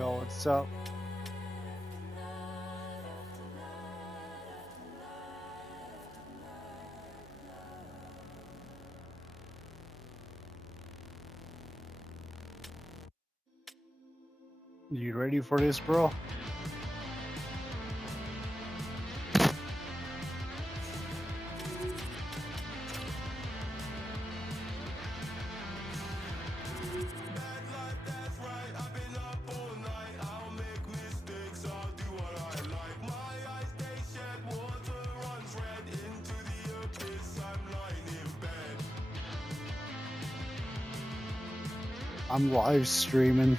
Yo, what's up? You ready for this, bro? I'm live streaming.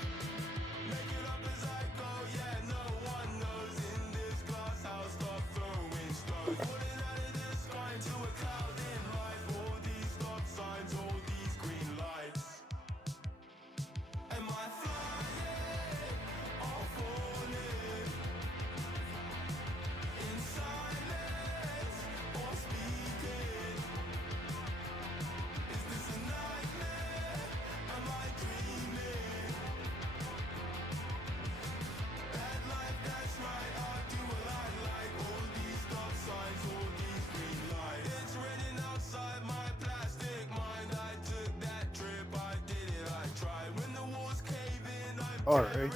All right.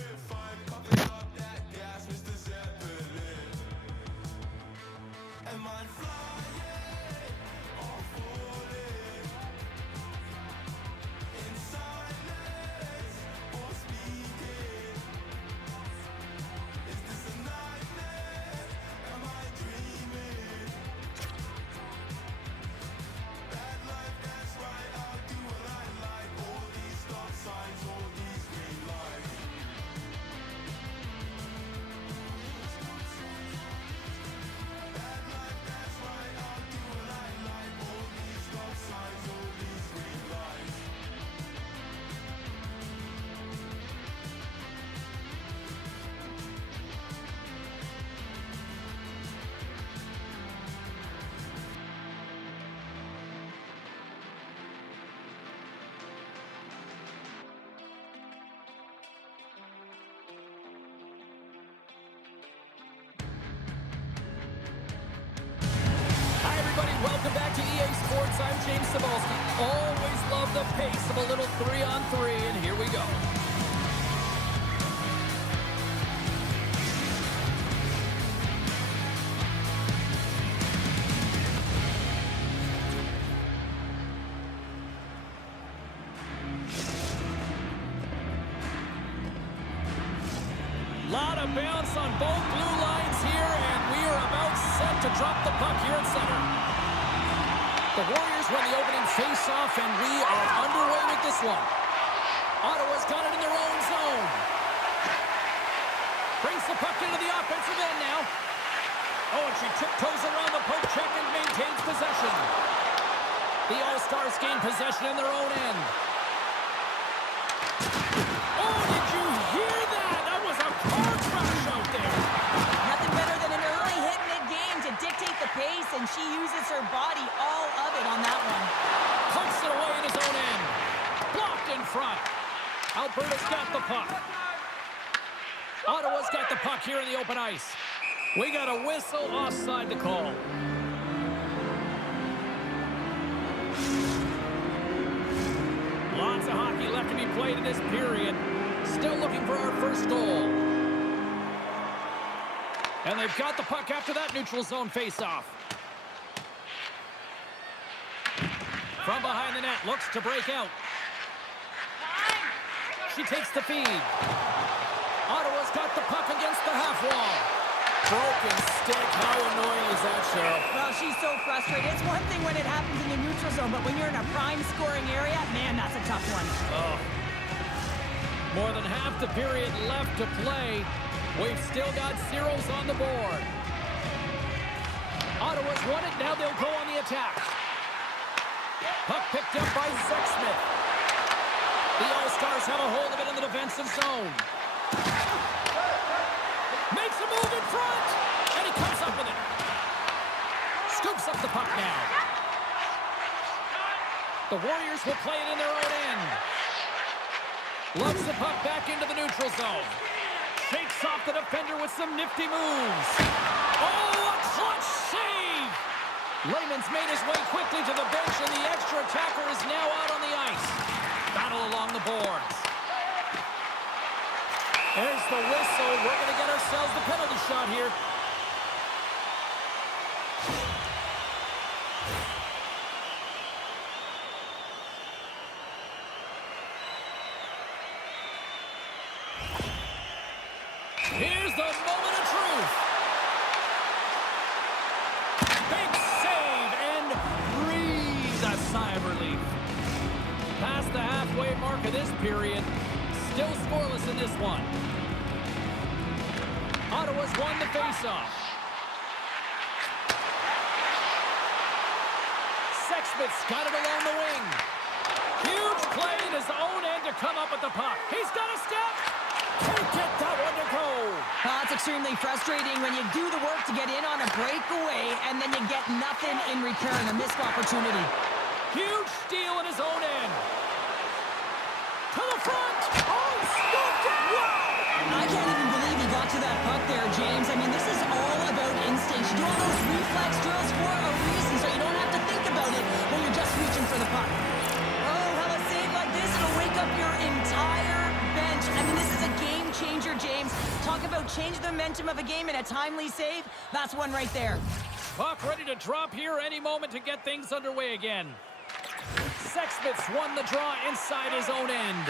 Welcome back to EA Sports. I'm James Cebulski. Always love the pace of a little 3-on-3, and here we go. Lot of bounce on both blue lines here, and we are about set to drop the puck here in center. The Warriors win the opening face-off, and we are underway with this one. Ottawa's got it in their own zone. Brings the puck into the offensive end now. Oh, and she tiptoes around the poke check and maintains possession. The All-Stars gain possession in their own end. Oh, did you hear that? That was a car crash out there. Nothing better than an early hit mid-game to dictate the pace, and she uses her body all of it on that one. Punts it away in his own end. Blocked in front. Alberta's got the puck. Ottawa's got the puck here in the open ice. We got a whistle offside to call. Lots of hockey left to be played in this period. Still looking for our first goal. And they've got the puck after that neutral zone face-off. From behind the net, looks to break out. She takes the feed. Ottawa's got the puck against the half wall. Broken stick. How annoying is that, Cheryl? Well, she's so frustrated. It's one thing when it happens in the neutral zone, but when you're in a prime scoring area, man, that's a tough one. Oh. More than half the period left to play. We've still got zeros on the board. Ottawa's won it. Now they'll go on the attack. Puck picked up by Sexsmith. The All-Stars have a hold of it in the defensive zone. Makes a move in front. And he comes up with it. Scoops up the puck now. The Warriors will play it in their own end. Loves the puck back into the neutral zone. shakes off the defender with some nifty moves. Oh, a clutch save! Lehman's made his way quickly to the bench, and the extra attacker is now out on the ice. Battle along the boards. There's the whistle. We're going to get ourselves the penalty shot here. Here's the moment of truth. Big save and breathe a sigh of relief. Past the halfway mark of this period. Still scoreless in this one. Ottawa's won the faceoff. Sexsmith's got it along the wing. Huge play in his own end to come up with the puck. He's got a step. Can't get that one to go. Well, it's extremely frustrating when you do the work to get in on a breakaway and then you get nothing in return, a missed opportunity. Huge steal in his own end. To the front. Oh, stopped it. Wow. I can't even believe he got to that puck there, James. I mean, this is all about instinct. You do all those reflex drills for a reason, so you don't have to think about it when you're just reaching for the puck. Oh, how a save like this, it'll wake up your entire bench. I mean, this is a game changer, James. Talk about change the momentum of a game in a timely save. That's one right there. Puck ready to drop here any moment to get things underway again. Sexsmith's won the draw inside his own end.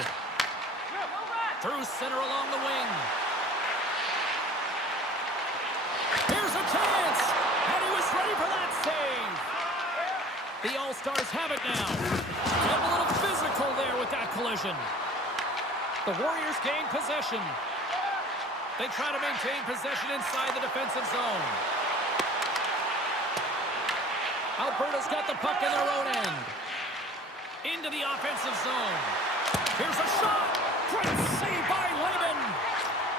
Through center along the wing. Here's a chance! And he was ready for that save! The All-Stars have it now. Get a little physical there with that collision. The Warriors gain possession. They try to maintain possession inside the defensive zone. Alberta's got the puck in their own end. Into the offensive zone. Here's a shot! Great save by Lehman!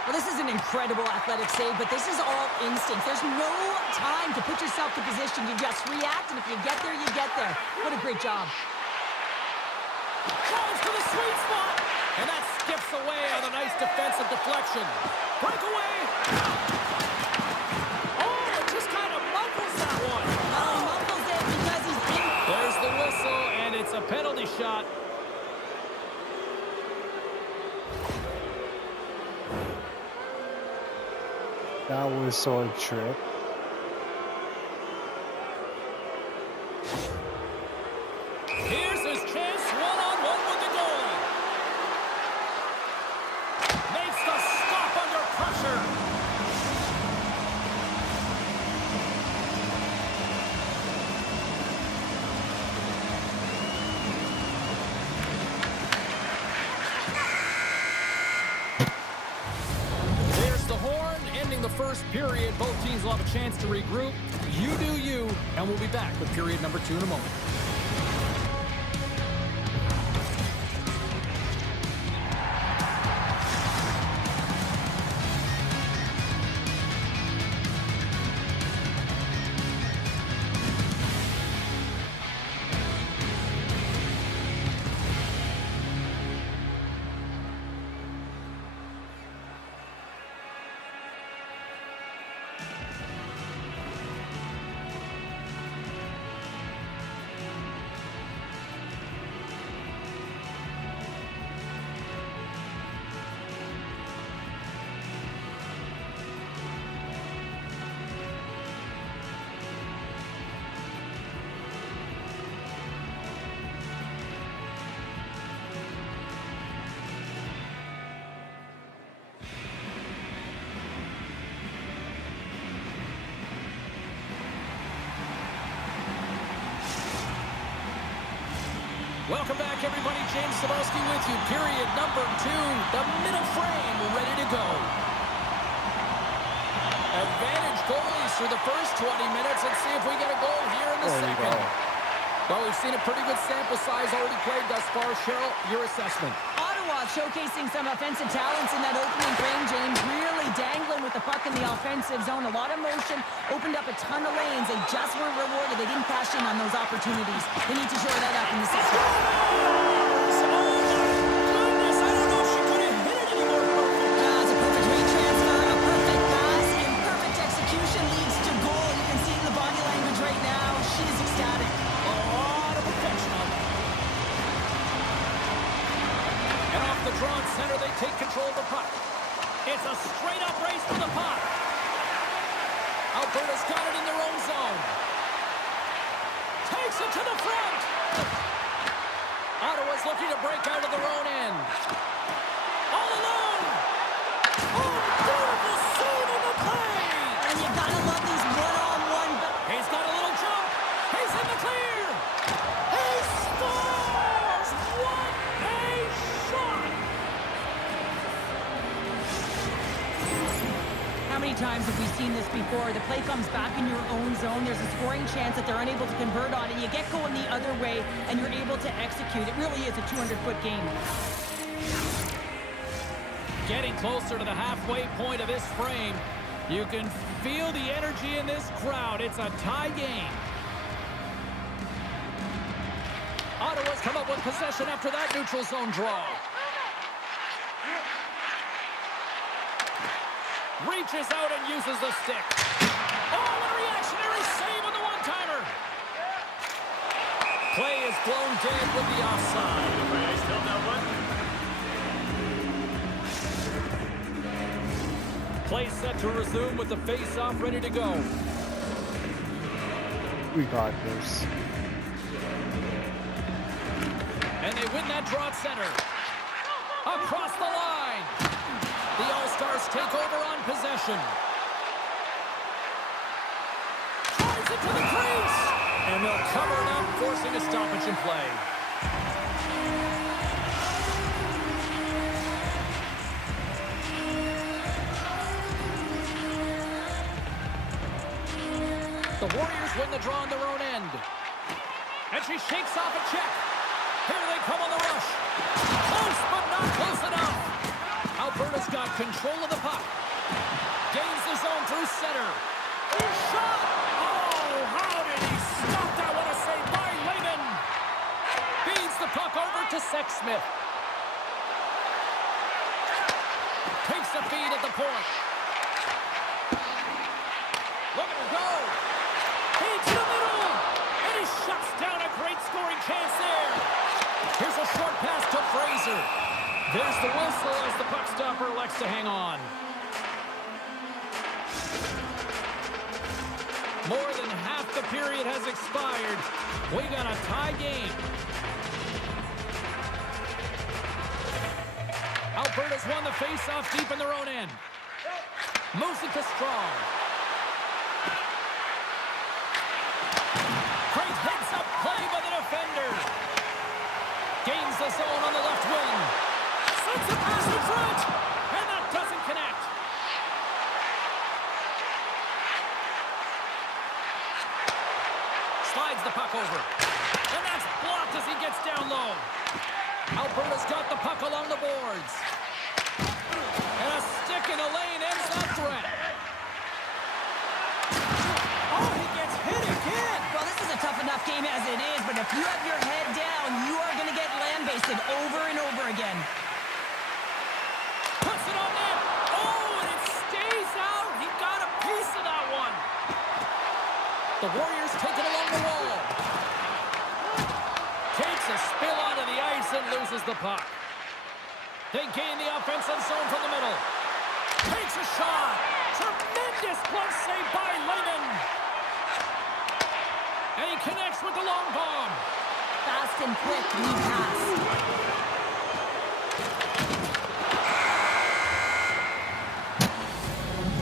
Well, this is an incredible athletic save, but this is all instinct. There's no time to put yourself in position. You just react, and if you get there, you get there. What a great job. Goes to the sweet spot! And that skips away on a nice defensive deflection. Breakaway! Oh, it just kind of muffles that one. Oh, he muffles it because he's in. There's the whistle, and it's a penalty shot. That was so a trip. Here's his chance, one-on-one with the goalie. Makes the stop under pressure. There's the horn, ending the first period. Both teams will have a chance to regroup. You do you, and we'll be back with period number 2 in a moment. Welcome back, everybody. James Cybulski with you. Period number 2. The middle frame ready to go. Advantage goalies through the first 20 minutes. Let's see if we get a goal here in the second. Well, we've seen a pretty good sample size already played thus far. Cheryl, your assessment. Ottawa showcasing some offensive talents in that opening frame, James. Really dangling with the puck in the offensive zone. A lot of motion, opened up a ton of lanes. They just weren't rewarded. They didn't cash in on those opportunities. They need to shore that up in the second. Oh, my goodness. I don't know if she could have hit it anymore. It's a perfect read draw in center. They take control of the puck. It's a straight-up race for the puck. Alberta's got it in their own zone. Takes it to the front. Ottawa's looking to break out of their own end. All alone. Oh, beautiful save on the play. And you gotta love these one-on-one. He's got a little jump. He's in the clear. He scores. What a shot. How many times have we seen this before? The play comes back in your own zone. There's a scoring chance that they're unable to convert on it. You get going the other way, and you're able to execute. It really is a 200-foot game. Getting closer to the halfway point of this frame. You can feel the energy in this crowd. It's a tie game. Ottawa's come up with possession after that neutral zone draw. Reaches out and uses the stick. Oh, what a reactionary save on the one-timer. Play is blown dead with the offside. Play set to resume with the face-off ready to go. We got this. And they win that draw at center. Across the line. The All-Stars take over on possession. Drives it to the crease. And they'll cover it up, forcing a stoppage in play. The Warriors win the draw on their own end. And she shakes off a check. Here they come on the rush. Close, but not close enough. Alberta's got control of the puck. Gains the zone through center. Shot! Oh, how did he stop that? What a save by Lehman. Feeds the puck over to Sexsmith. Takes the feed at the point. Look at her go. Feed to the middle. And he shuts down a great scoring chance there. Here's a short pass to Fraser. There's the whistle as the puck stopper elects to hang on. More than half the period has expired. We got a tie game. Alberta's won the face-off deep in their own end. Moves it to Strong. Great heads-up play by the defender. Gains the zone on the left wing. Sends a pass in front. And that doesn't connect. Slides the puck over. And that's blocked as he gets down low. Alberta's got the puck along the boards. And a stick in the lane ends that threat. Oh, he gets hit again. Well, this is a tough enough game as it is, but if you have your head down, you are going to get lambasted over and over again. Puts it on net. Oh, and it stays out. He got a piece of that one. The Warriors take it along the wall. Takes a spill onto the ice and loses the puck. They gain the offensive zone from the middle. Takes a shot. Tremendous glove save by Lehman. And he connects with the long bomb. Fast and quick lead pass.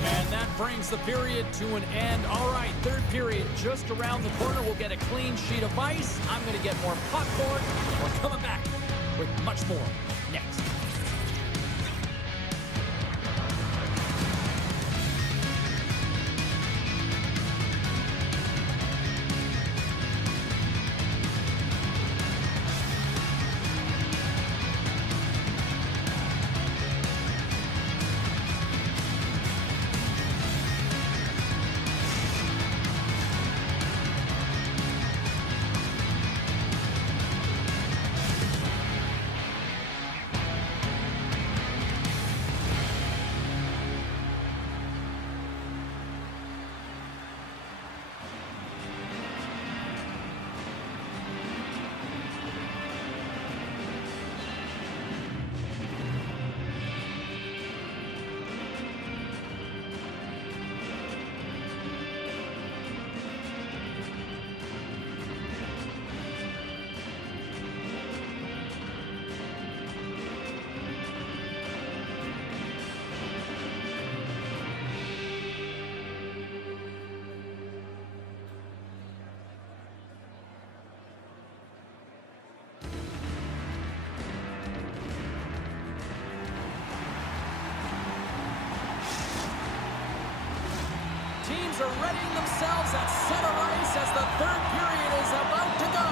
And that brings the period to an end. All right, third period just around the corner. We'll get a clean sheet of ice. I'm going to get more popcorn. We're coming back with much more next. teams are readying themselves at center ice as the third period is about to go.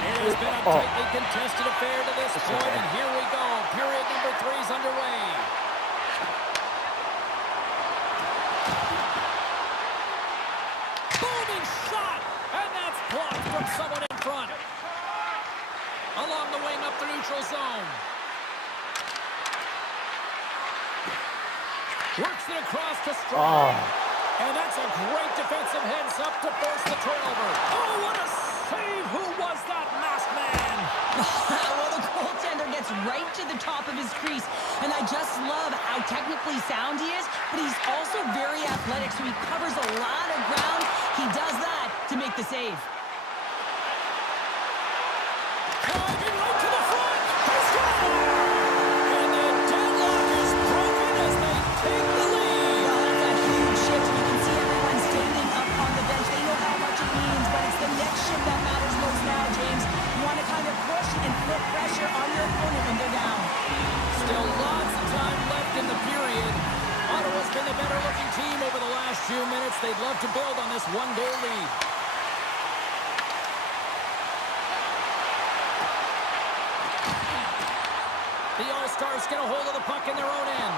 It has been a tightly contested affair to this point, and here we go. Period number 3 is underway. Booming shot, and that's blocked from someone in front. Along the wing up the neutral zone. Works it across to Strong. And that's a great defensive heads-up to force the turnover. Oh, what a save! Who was that masked man? Well, the goaltender gets right to the top of his crease. And I just love how technically sound he is, but he's also very athletic, so he covers a lot of ground. He does that to make the save. Driving right to the front. He scores! And the deadlock is broken as they take the lead. Well, that's a huge shift. You can see everyone standing up on the bench. They know how much it means, but it's the next shift that matters most now, James. You want to kind of push and put pressure on your opponent when they're down. Still lots of time left in the period. Ottawa's been the better-looking team over the last few minutes. They'd love to build on this one-goal lead. The All-Stars get a hold of the puck in their own end.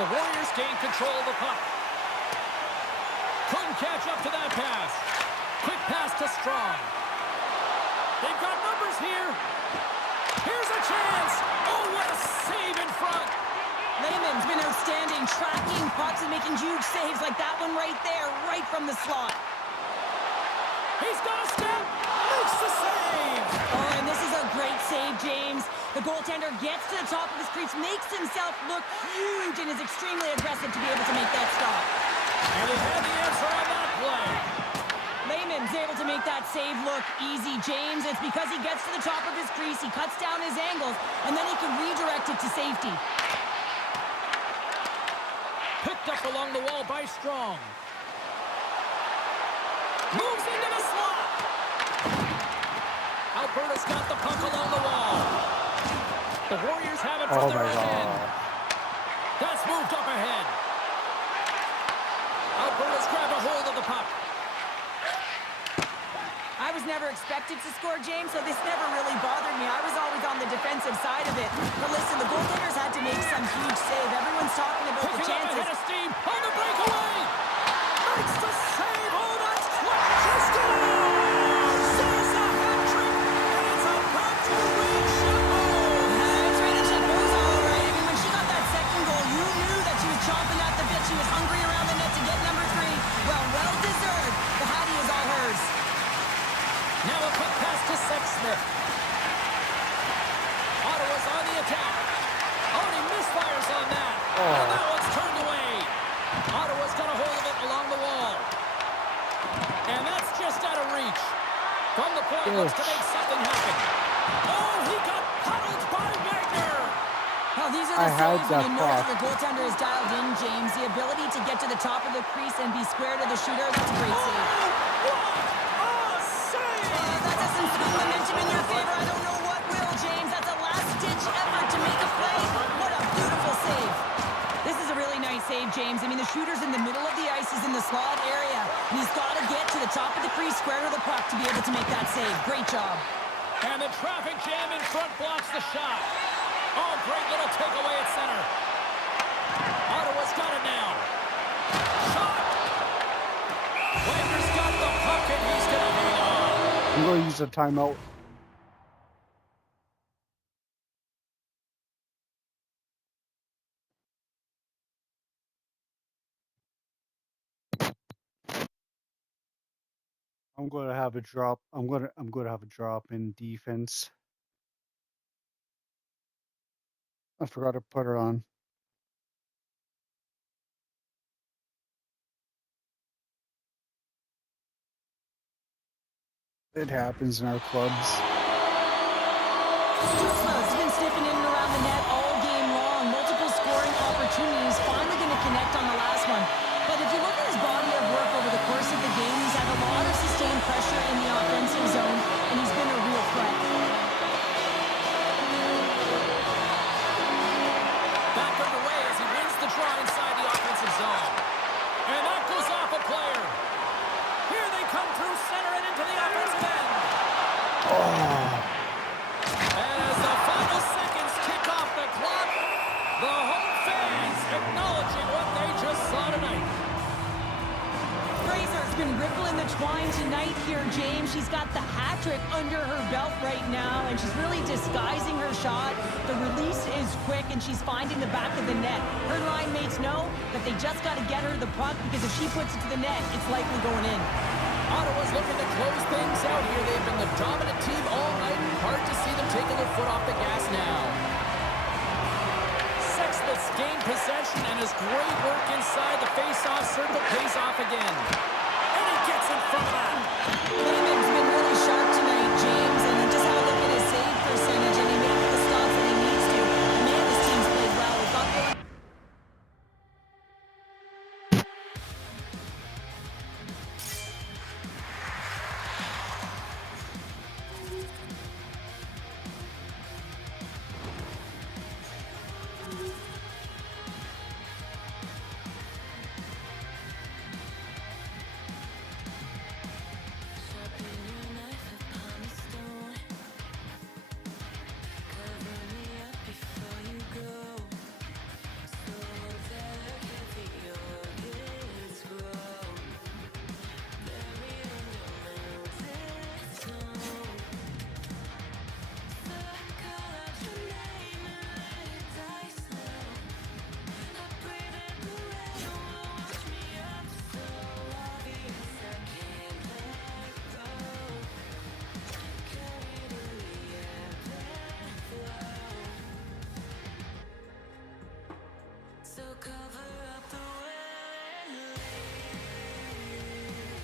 The Warriors gain control of the puck. Couldn't catch up to that pass. Quick pass to Strong. They've got numbers here. Here's a chance. Oh, what a save in front. Lehman's been outstanding, tracking pucks and making huge saves like that one right there, right from the slot. He's got a step. Makes the save. Oh, and this is a great save, James. The goaltender gets to the top of his crease, makes himself look huge, and is extremely aggressive to be able to make that stop. And he had the answer on that play. Lehman's able to make that save look easy, James. It's because he gets to the top of his crease, he cuts down his angles, and then he can redirect it to safety. Picked up along the wall by Strong. Moves into the slot. Alberta's got the puck along the wall. The Warriors have it from their own end. That's moved up ahead. Alberta's grabbed a hold of the puck. I was never expected to score, James, so this never really bothered me. I was always on the defensive side of it. But listen, the goaltenders had to make some huge save. Everyone's talking about the Picking up chances. ahead of steam on the breakaway. Makes the save. Oh, that's clutch. He scores! There's a hat trick, and it's about to reach Chapeau. It's Rita Chapeau's all right. I mean, when she got that second goal, you knew that she was chomping at the bit. She was hungry around the net to get number 3. Well deserved. The Hattie is all hers. Now a quick pass to Sexsmith. Ottawa's on the attack. Oh, and he misfires on that. And that one's turned away. Ottawa's got a hold of it along the wall. And that's just out of reach. From the point, looks to make something happen. Oh, he got huddled by Wagner. Oh, these are the saves when you know that your goaltender is dialed in, James. The ability to get to the top of the crease and be square to the shooter, that's a great save. That doesn't swing momentum in your favor. I don't know what will, James. That's a last-ditch effort to make a play. What a beautiful save. This is a really nice save, James. I mean, the shooter's in the middle of the ice. He's in the slot area. And he's got to get to the top of the crease, square to the puck to be able to make that save. Great job. And the traffic jam in front blocks the shot. Oh, great little takeaway at center. Ottawa's got it now. Shot. Wagner's got the puck, and he's going to hang on. I'm going to use a timeout. I'm going to have a drop. I'm going to have a drop in defense. I forgot to put her on. It happens in our clubs. Stutzla's been sniffing in and around the net all game long. Multiple scoring opportunities. Finally going to connect on the last one. But if you look at his body of work over the course of the game, he's had a lot of sustained pressure in the offensive zone, and he's been a real threat. Back underway as come through center and into the offensive end. As the final seconds tick off the clock, the home fans acknowledging what they just saw tonight. Fraser's been rippling the twine tonight here, James. She's got the hat trick under her belt right now, and she's really disguising her shot. The release is quick, and she's finding the back of the net. Her line mates know that they just got to get her the puck, because if she puts it to the net, it's likely going in. Ottawa's looking to close things out here. They've been the dominant team all night. Hard to see them taking their foot off the gas now. Sexsmith's gained possession, and his great work inside the face-off circle pays off again. And he gets in front of that. Lehman's been really sharp tonight, James, and you just have a look at his save percentage, and he makes the stops that he needs to. Man, this team's played well. We've got the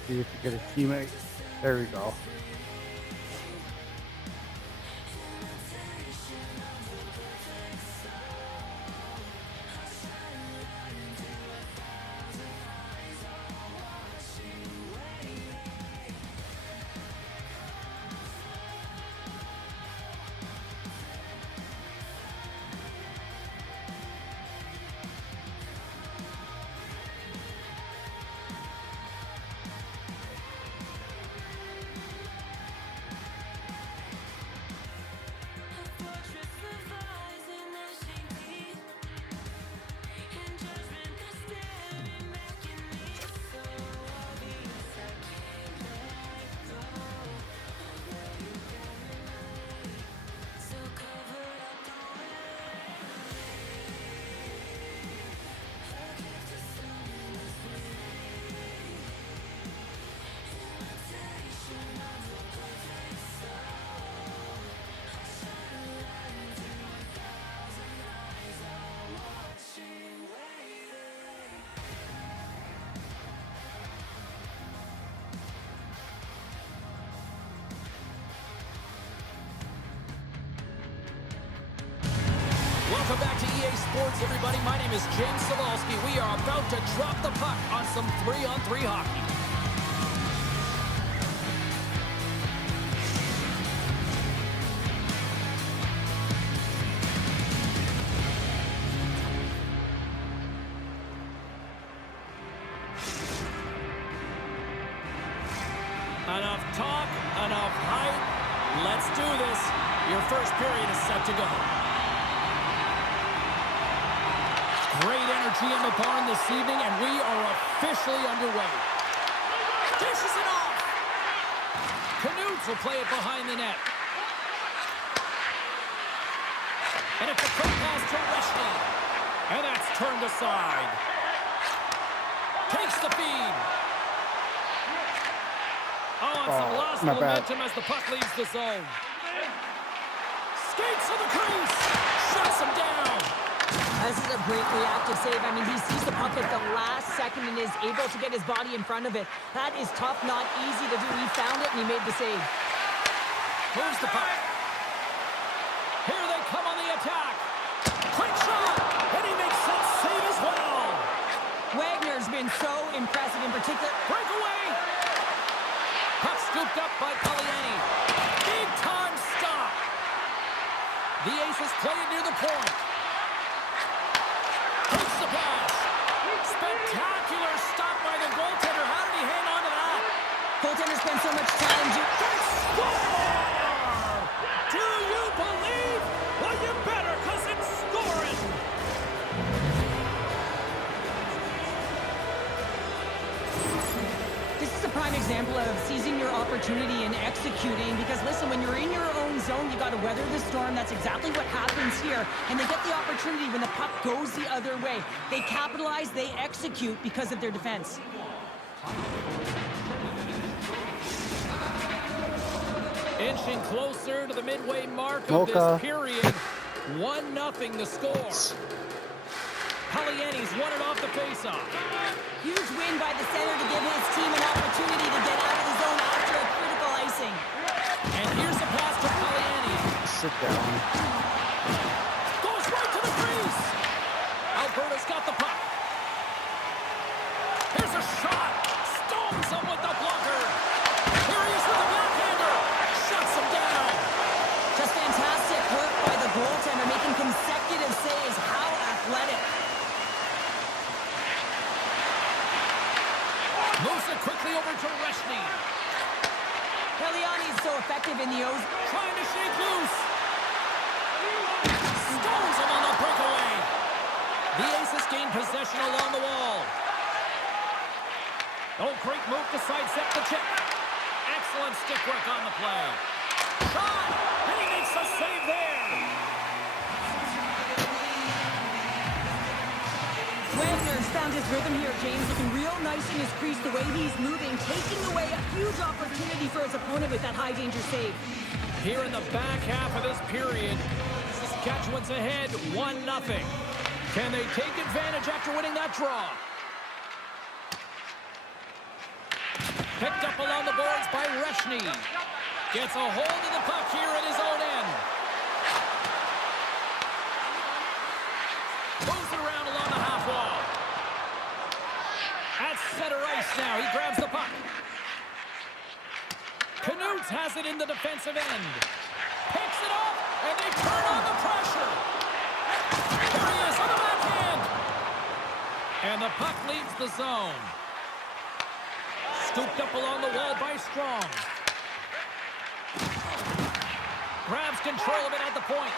See if you get a teammate. There we go. Welcome back to EA Sports, everybody. My name is James Cybulski. We are about to drop the puck on some 3-on-3 hockey. Enough talk, enough hype. Let's do this. Your first period is set to go. Great energy in the barn this evening, and we are officially underway. Dishes it off. Knut will play it behind the net. And it's a quick pass to Wesley. And that's turned aside. Takes the feed. Oh, and some lost momentum as the puck leaves the zone. Skates to the crease. Shuts him down. This is a great reactive save. I mean, he sees the puck at the last second and is able to get his body in front of it. That is tough, not easy to do. He found it and he made the save. Here's the puck. Here they come on the attack. Quick shot, and he makes that save as well. Wagner's been so impressive in particular. Breakaway. Puck scooped up by Poliani. Big time stop. The Aces play it near the point. Takes the pass. Spectacular stop by the goaltender. How did he hang on to that? Goaltender spends so much time. Do you believe? Well, you better, because it's scoring. This is a prime example of seizing your opportunity and executing because, listen, when you're in your own zone, you got to weather the storm. That's exactly what happens here. And they get the opportunity when the puck goes the other way. They capitalize, they execute because of their defense. Inching closer to the midway mark of Mocha. this period. 1-0 the score. Paliani's won it off the faceoff. Huge win by the center to give his team an opportunity to get out of the zone after a critical icing. And here's the pass to Paliani. Sit down. Goes right to the crease. Alberta's got the puck. Here's a shot. Stones him with the blocker. Here he is with the backhander. Shuts him down. Just fantastic work by the goaltender, making consecutive saves. How athletic. Moves it quickly over to Reshny. Peliani's so effective in the O's. Trying to shake loose. Stones him on the breakaway. The Aces gain possession along the wall. Oh, great move to sidestep the check. Excellent stick work on the play. Shot! And he makes a save there. Wagner's found his rhythm here, James, looking real nice in his crease, the way he's moving, taking away a huge opportunity for his opponent with that high-danger save. Here in the back half of this period, Saskatchewan's ahead 1-0. Can they take advantage after winning that draw? Picked up along the boards by Reshny. Gets a hold of the puck here at his own end. Moves it around along the half wall. At center ice now, he grabs the puck. Knut has it in the defensive end. Picks it up, and they turn on the pressure. Here he is on the backhand. And the puck leaves the zone. Scooped up along the wall by Strong. Grabs control of it at the point.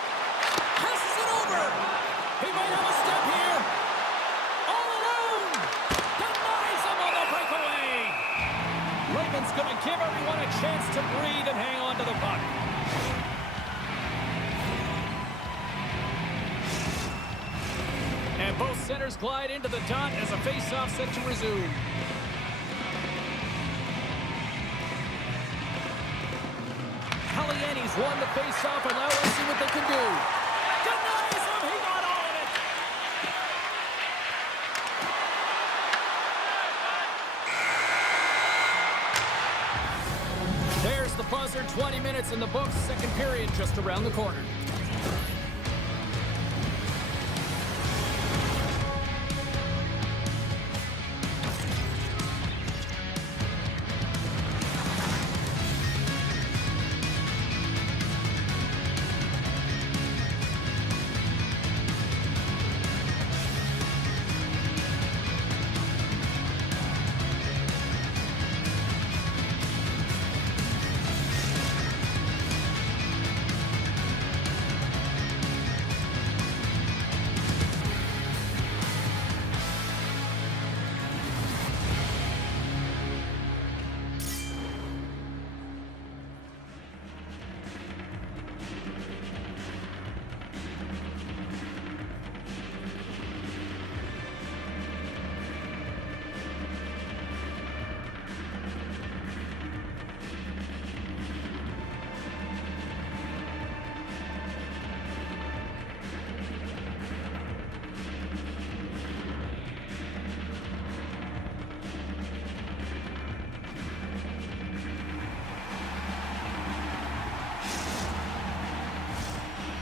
Passes it over. He might have a step here. All alone. Denies him on the breakaway. Raymond's going to give everyone a chance to breathe and hang on to the puck. And both centers glide into the dot as a face-off set to resume. Paliani's won the face-off, and now let's see what they can do. Denies him! He got all of it! There's the buzzer. 20 minutes in the books. Second period just around the corner.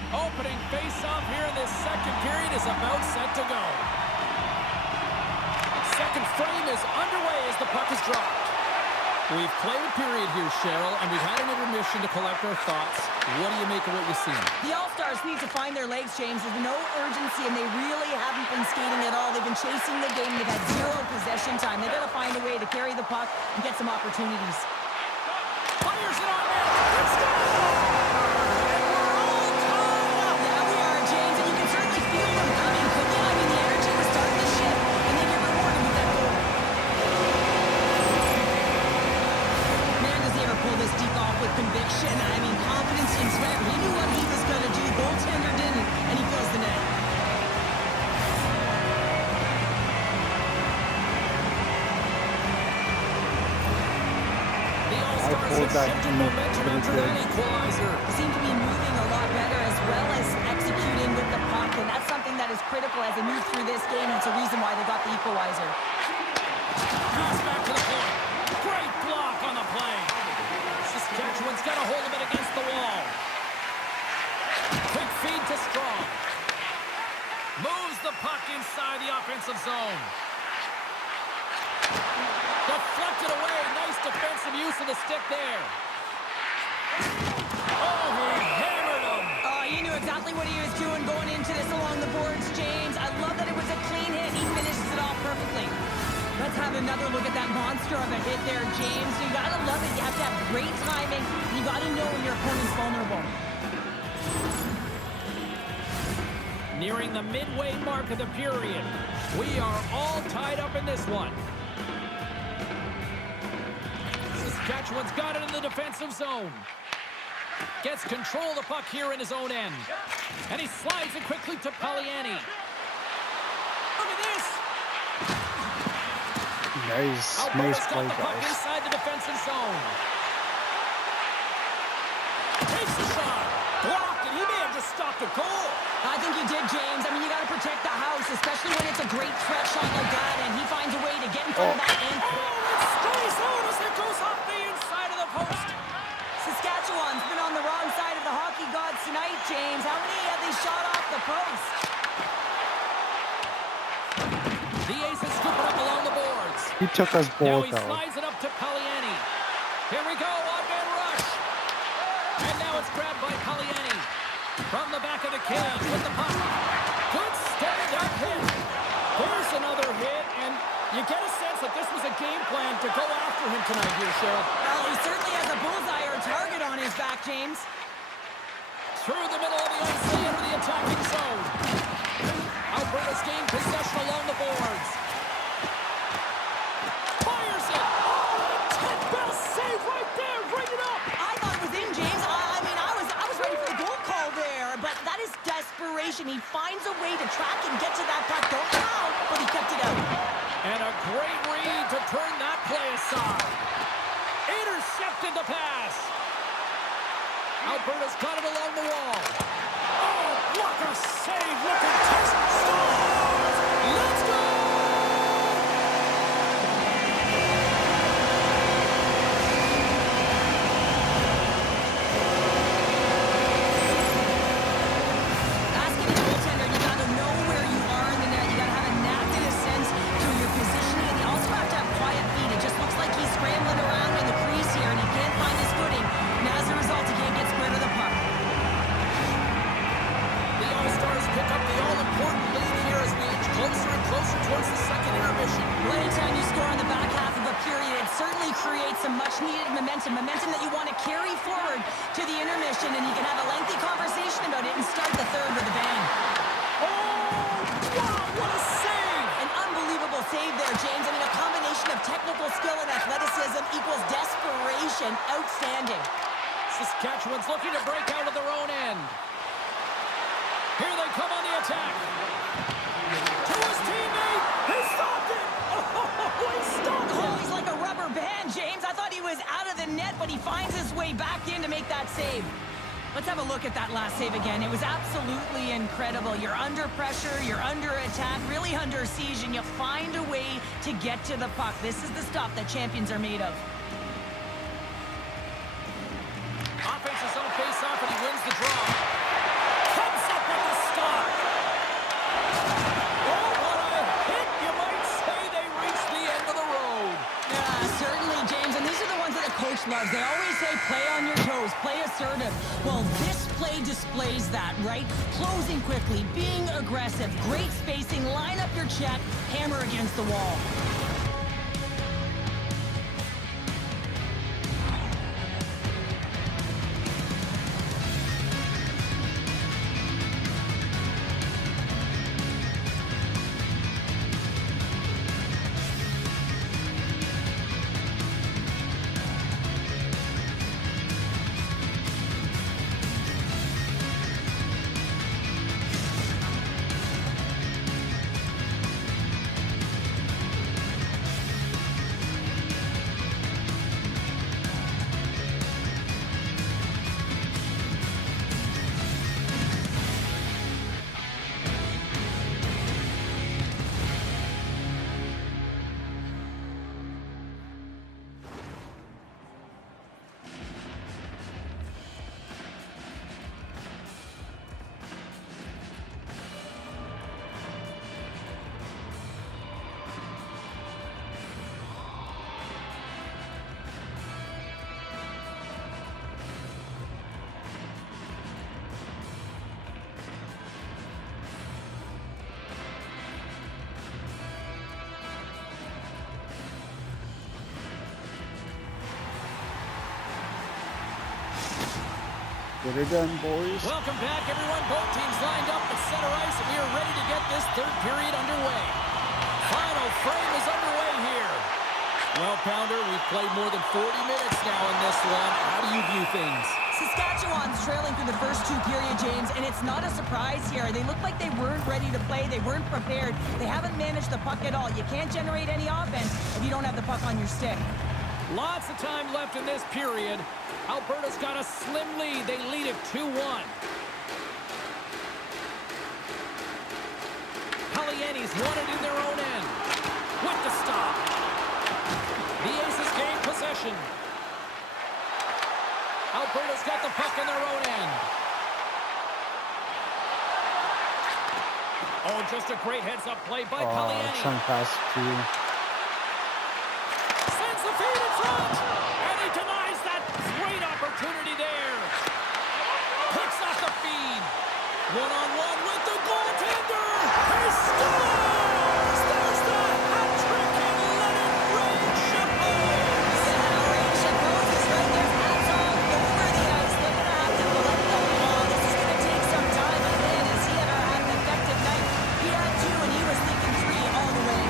Opening face-off here in this second period is about set to go. Second frame is underway as the puck is dropped. We've played a period here, Cheryl, and we've had an intermission to collect our thoughts. What do you make of what you've seen? The All-Stars need to find their legs, James. There's no urgency, and they really haven't been skating at all. They've been chasing the game. They've had zero possession time. They've got to find a way to carry the puck and get some opportunities. Fires it on net. It's gone! And we're all tied up. Yeah, we are, James, and you can certainly feel them coming, couldn't you? I mean, the energy was starting to shift, and they get rewarded with that goal. Man, does he ever pull this deep off with conviction. I mean, confidence and sweat. He knew what he was going to do. Goaltender didn't, and he fills the net. The All-Stars pulled have that shifted deep momentum pretty after good. that equalizer. They seem to be moving a lot better as well as executing with the puck, and that's something that is critical as they move through this game, and it's a reason why they got the equalizer. Pass back to the point. Great block on the play. Saskatchewan's got a hold of it against the wall. Quick feed to Strong. Moves the puck inside the offensive zone. Deflected away. Nice defensive use of the stick there. Oh, he hammered him. Oh, you knew exactly what he was doing going into this along the boards, James. I love that it was a clean hit. He finishes it off perfectly. Let's have another look at that monster of a hit there, James. You gotta love it. You have to have great timing. You gotta know when your opponent's vulnerable. Nearing the midway mark of the period. We are all tied up in this one. Saskatchewan's got it in the defensive zone. Gets control of the puck here in his own end. And he slides it quickly to Paliani. Look at this. Nice Alberta's got play, the puck guys. inside the defensive zone. Takes a shot. Blocked, and he may have just stopped a goal. I think you did, James. I mean, you got to protect the house, especially when it's a great threat shot like that, and he finds a way to get in front of that and Oh, it stays out as it goes off the inside of the post. Saskatchewan's been on the wrong side of the hockey gods tonight, James. How many have they shot off the post? The Aces scoop it up along the boards. He took us Now both he out. slides it up to Paliani. Here we go, one-man rush. And now it's grabbed by Paliani. From the back of the cage with the puck. Good stand-up hit. Here's another hit, and you get a sense that this was a game plan to go after him tonight here, Cheryl. Well, he certainly has a bullseye or a target on his back, James. Through the middle of the ice, they enter the attacking zone. Alberta's gained possession along the boards. Fires it. Oh, the best save right there. Bring it up. I thought it was in, James. I mean, I was ready for the goal call there, but that is desperation. He finds a way to track and get to that puck. Don't foul, but he kept it out. And a great read to turn that play aside. Intercepted the pass. Alberta's got it along the wall. Oh, what a save. Look at this. Scores! Let's go! Asking a goaltender, you got to know where you are in the net. You got to have a knack and a sense to your positioning, and you also have to have quiet feet. It just looks like he's scrambling around in the crease here, and he can't find his footing. And as a result, he can't get square to the puck. The All-Stars pick up the all-important lead here as we inch closer and closer towards the second intermission. Well, anytime you score on the back half of a period, it certainly creates some much-needed momentum that you want to carry forward to the intermission, and you can have a lengthy conversation about it and start the third with a bang. Oh, wow, what a save! An unbelievable save there, James. I mean, a combination of technical skill and athleticism equals desperation. Outstanding. Saskatchewan's looking to break out of their own end. Here they come on the attack. To his teammate. He stopped it. Oh, he stopped Oh, it. he's like a rubber band, James. I thought he was out of the net, but he finds his way back in to make that save. Let's have a look at that last save again. It was absolutely incredible. You're under pressure, you're under attack, really under siege, and you find a way to get to the puck. This is the stuff that champions are made of. Offense's own face-off, and he wins the draw. Comes up with the stop. Oh, what a hit. You might say they reached the end of the road. Yeah, certainly, James. And these are the ones always say play on your toes, play assertive. Well, this play displays that, right? Closing quickly, being aggressive, great spacing, line up your check, hammer against the wall. Get it done, boys. Welcome back, everyone. Both teams lined up at center ice, and we are ready to get this third period underway. Final frame is underway here. Well, Pounder, we've played more than 40 minutes now in this one. How do you view things? Saskatchewan's trailing through the first two periods, James, and it's not a surprise here. They look like they weren't ready to play. They weren't prepared. They haven't managed the puck at all. You can't generate any offense if you don't have the puck on your stick. Lots of time left in this period. Alberta's got a slim lead. They lead it 2-1. Paliani's won it in their own end. With the stop. The Aces gain possession. Alberta's got the puck in their own end. Oh, just a great heads-up play by Paliani. Chunk pass to Sends the feed in front. And he denies that great opportunity there. Picks off the feed. One-on-one with the goaltender. He scores! There's the hat trick and Leonard Ray Chappose. Ray Chappose is right there. Hats all over the ice. They're going to have to collect that ball. This is going to take some time. But man, has he ever had an effective night. He had two, and he was thinking three all the way.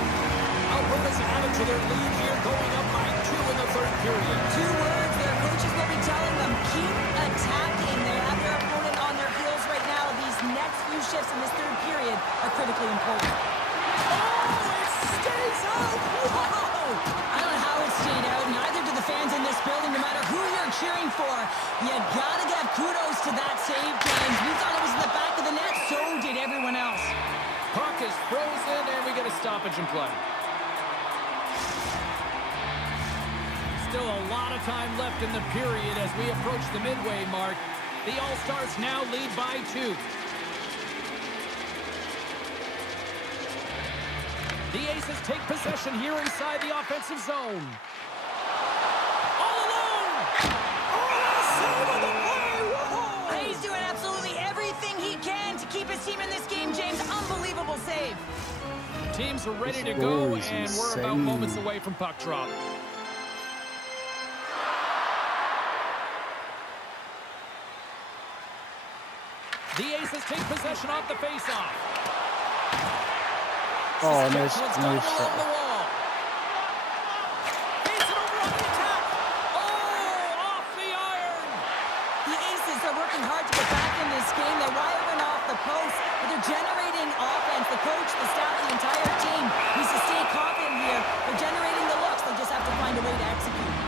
Alberta's added to their lead here, going up by 2 in the third period. Two words their coaches will be telling them: keep attacking. They have their opponent on their heels right now. These next few shifts in this third period are critically important. Oh, it stays out! Wow! I don't know how it stayed out. Neither do the fans in this building, no matter who you're cheering for. You gotta give kudos to that save, James. We thought it was in the back of the net. So did everyone else. Puck is frozen, and we get a stoppage in play. Still a lot of time left in the period as we approach the midway mark. The All-Stars now lead by 2. The Aces take possession here inside the offensive zone. All alone! Oh, save of the play! Whoa! He's doing absolutely everything he can to keep his team in this game, James. Unbelievable save. Teams are ready to This go, goal is and we're about insane. moments away from puck drop. The Aces take possession off the faceoff. Oh, nice, Saskatchewan's got nice him along the shot. wall. Feeds it over on the attack. Oh, off the iron. The Aces are working hard to get back in this game. They're wiring off the post, but they're generating offense. The coach, the staff, the entire team needs to stay confident here. They're generating the looks. They just have to find a way to execute.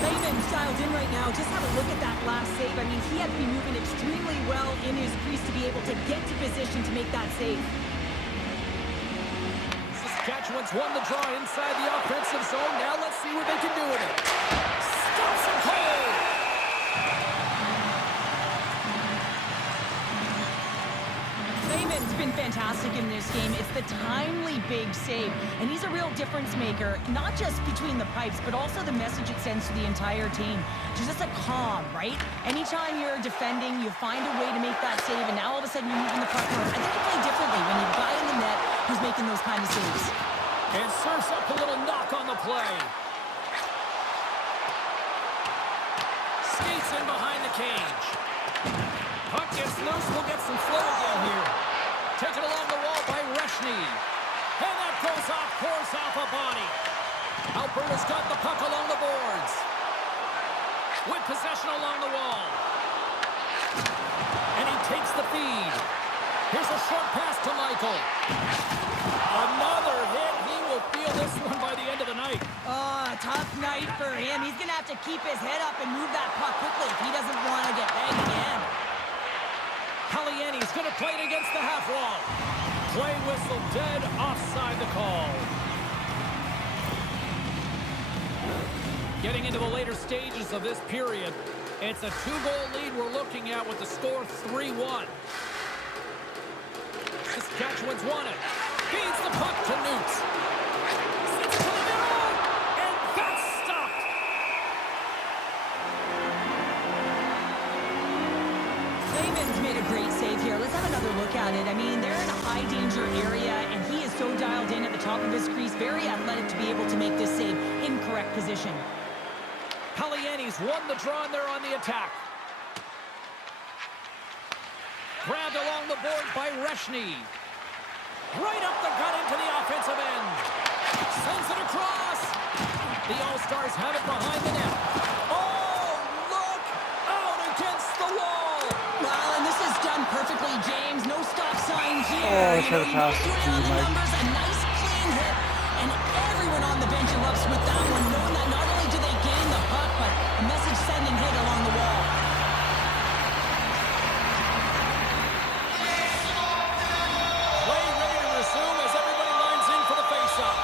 Layman's dialed in right now. Just have a look at that last save. I mean, he had to be moving extremely well in his crease to be able to get to position to make that save. Saskatchewan's won the draw inside the offensive zone. Now let's see what they can do with it. Stops him cold. Layman's been fantastic. fantastic in this game. It's the timely big save, and he's a real difference maker, not just between the pipes, but also the message it sends to the entire team. Just a calm, right? Anytime you're defending, you find a way to make that save, and now all of a sudden you're moving the puck around. I think you play differently when you have a guy in the net who's making those kind of saves. And serves up a little knock on the play. Skates in behind the cage. Puck gets loose. We'll get some flow again here. Taken along the wall by Reshny. And that goes off, pours off a body. Alberta's got the puck along the boards. With possession along the wall. And he takes the feed. Here's a short pass to Michael. Another hit. He will feel this one by the end of the night. Oh, tough night for him. He's going to have to keep his head up and move that puck quickly if he doesn't want to get banged again. Kaliani's going to play it against the half wall. Play whistle dead, offside the call. Getting into the later stages of this period, it's a 2-goal lead we're looking at with the score 3-1. Saskatchewan's won it. Feeds the puck to Newts. Sits to the middle, and that's stopped. Clayman's made a great save here. Let's have another look at it. I mean, they're in a high-danger area, and he is so dialed in at the top of his crease. Very athletic to be able to make this save in correct position. Kaliani's won the draw, and they're on the attack. Grabbed along the board by Reshny. Right up the gut into the offensive end. Sends it across. The All-Stars have it behind the net. Oh, look out against the wall. Well, and this is done perfectly, James. No stop sign here. Oh, I should have passed it to you, Mike. Numbers, a nice clean hit, and everyone on the bench erupts with that one, knowing that not only do they gain the puck, but a message-sending hit along the wall. Play ready to resume as everybody lines in for the face-off.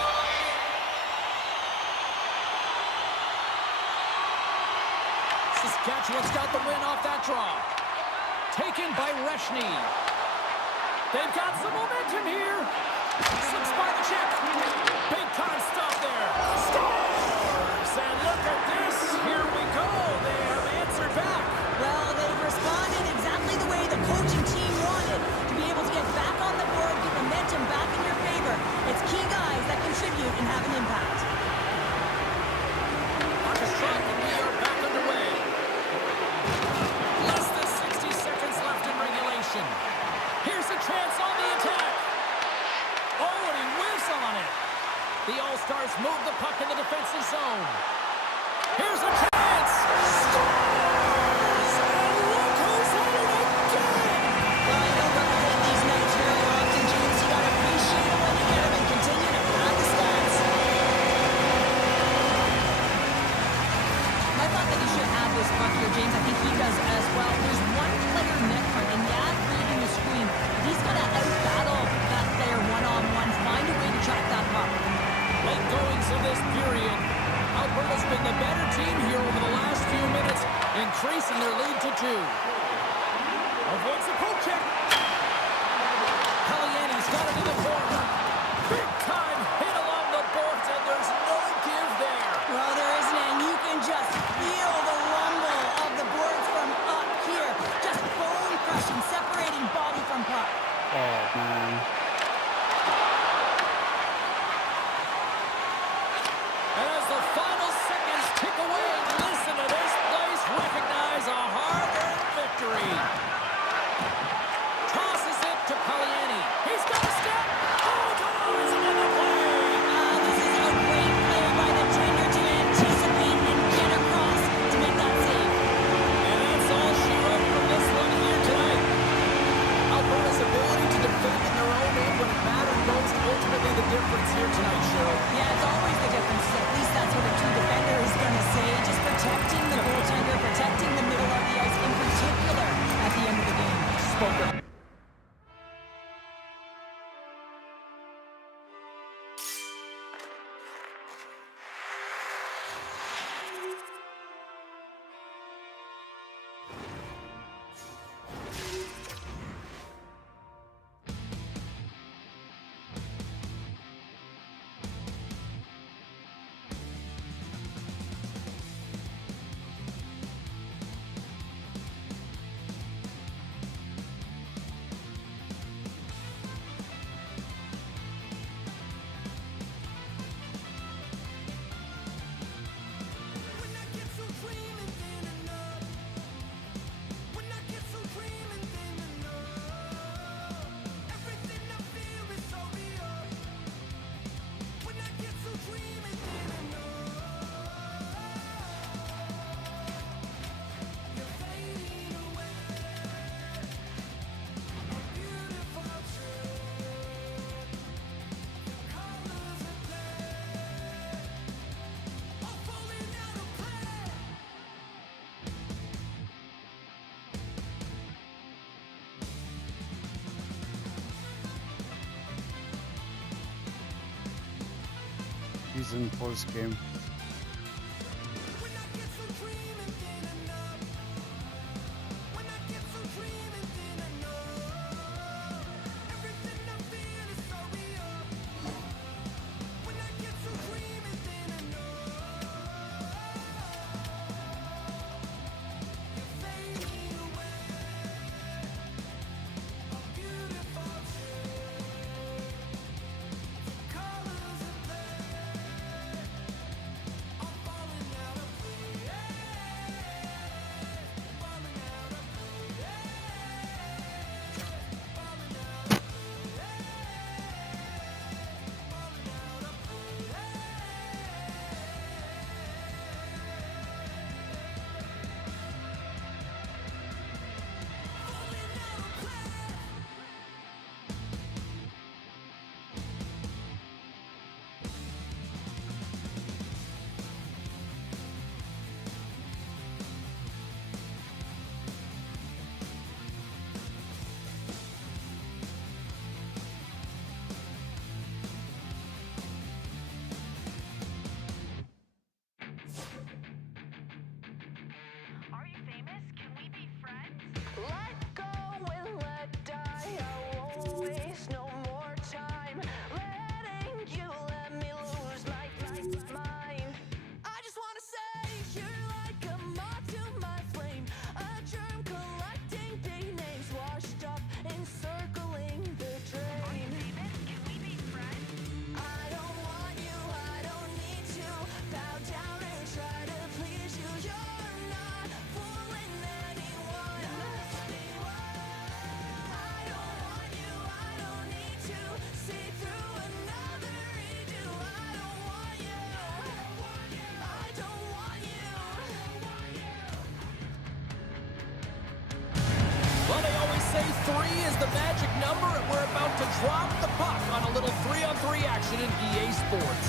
Saskatchewan's got the win off that draw. Taken by Reshny. They've got some momentum here. Slips by the check. Big time stop there. Scores! And look at this. Here we go. They have answered back. Well, they've responded exactly the way the coaching team wanted, to be able to get back on the board, get momentum back in your favor. It's key guys that contribute and have an impact. Orchestra, and we are back underway. Less than 60 seconds left in regulation. Here's a chance on the attack. Oh, and he whiffs on it. The All-Stars move the puck in the defensive zone. Here's a chance. Scores! And look who's in it again. Well, I don't replicate these nights very often, James. You gotta appreciate it when you get them and continue to pad the stats. I thought that he should have this puck here, James. I think he does as well. There's one player net front, and yeah, creating the screen. He's got to out-battle that player one-on-one, find a way to track that puck. Late goings of this period. Alberta's been the better team here over the last few minutes, increasing their lead to 2. Avoids the poke check. Kaliani's got it in the corner. Big time hit along the boards, and there's no give there. Well, there isn't, and you can just feel the rumble of the boards from up here. Just bone crushing, separating body from puck. Oh, man. And as the final seconds tick away, listen to this place recognize a hard-earned season post game. Are you famous? Can we be friends? Let go and let die. I won't waste no more time. Letting you let me lose my mind. I just wanna say you're like a moth to my flame. A germ collecting big names washed up encircling the drain. Are you famous? Can we be friends? I don't want you, I don't need to bow down and try to please you. You're not fooling anyone. I don't want you, I don't need to see through another redo. I don't want you, I don't want you. Well, they always say 3 is the magic number, and we're about to drop the puck on a little 3-on-3 action in EA Sports.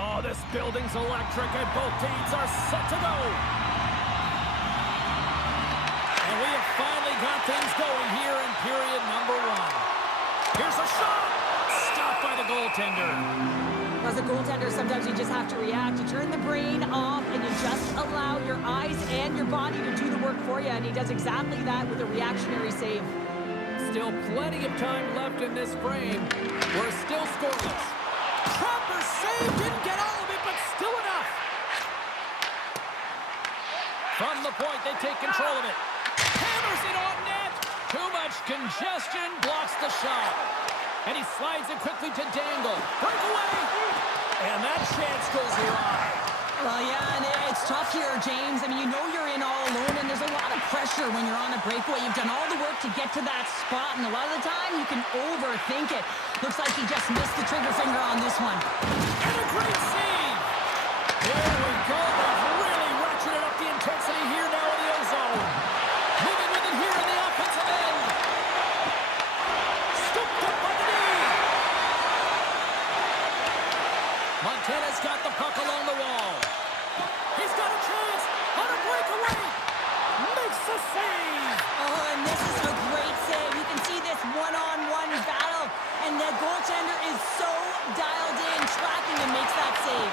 Oh, this building's electric, and both teams are set to go. And we have finally got things going here in period number 1. Here's a shot! Stopped by the goaltender. As a goaltender, sometimes you just have to react. You turn the brain off and you just allow your eyes and your body to do the work for you. And he does exactly that with a reactionary save. Still plenty of time left in this frame. We're still scoreless. Proper save, didn't get all of it, but still enough. From the point, they take control of it. Hammers it on net. Too much congestion, blocks the shot. And he slides it quickly to Dangle. Breakaway. And that chance goes wide. Well, yeah, and it's tough here, James. I mean, you know you're in all alone, and there's a lot of pressure when you're on a breakaway. You've done all the work to get to that spot, and a lot of the time you can overthink it. Looks like he just missed the trigger finger on this one. And a great save. Here we go. They've really ratcheted up the intensity here now in the ozone. Moving with it here in the offensive end. Scooped up by the knee. Montana's got the puck along the wall. He's got a chance on a breakaway. Makes the save. Oh, and this is a great save. You can see this one-on-one battle, and the goaltender is so dialed in, tracking and makes that save.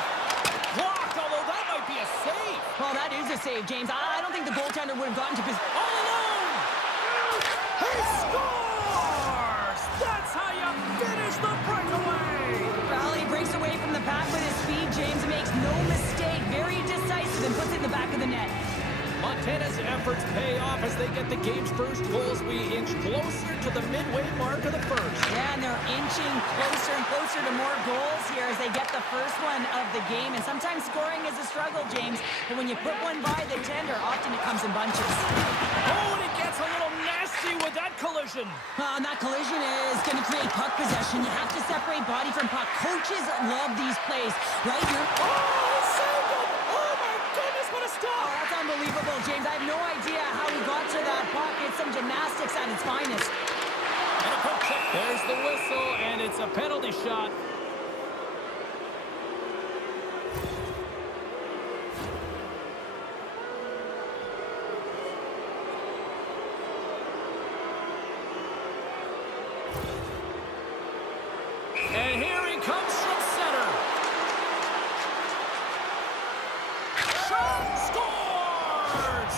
Blocked, although that might be a save. Well, that is a save, James. I don't think the goaltender would have gotten to position. All alone. He scores. That's how you finish the breakaway. Well, he breaks away from the pack with his speed, James, and makes no mistake. Very decisive and puts it in the back of the net. Montana's efforts pay off as they get the game's first goals. We inch closer to the midway mark of the first. Yeah, and they're inching closer and closer to more goals here as they get the first one of the game. And sometimes scoring is a struggle, James. But when you put one by the tender, often it comes in bunches. Oh, and it gets a little nasty with that collision. And that collision is going to create puck possession. You have to separate body from puck. Coaches love these plays, right? Saved it! Oh, my goodness, what a Oh, stop! that's unbelievable, James. I have no idea how he got to that puck. It's some gymnastics at its finest. And a quick check. There's the whistle, and it's a a penalty shot. And here he comes from center. Shot scores!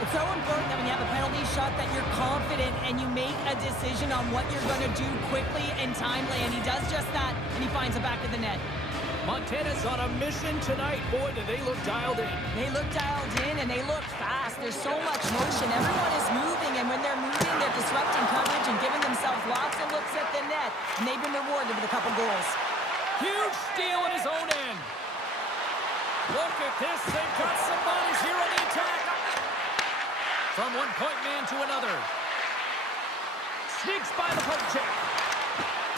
It's so important that when you have a penalty shot that you're confident and you make a decision on what you're going to do quickly and timely, and he does just that, and he finds the back of the net. Montana's on a mission tonight. Boy, do they look dialed in. They look dialed in, and they look fast. There's so much motion. Everyone is moving, and when they're moving, they're disrupting coverage and giving themselves lots of looks at the net, and they've been rewarded with a couple goals. Huge steal at his own end. Look at this. They've got some bodies here on the attack. From one point man to another. Sneaks by the poke check.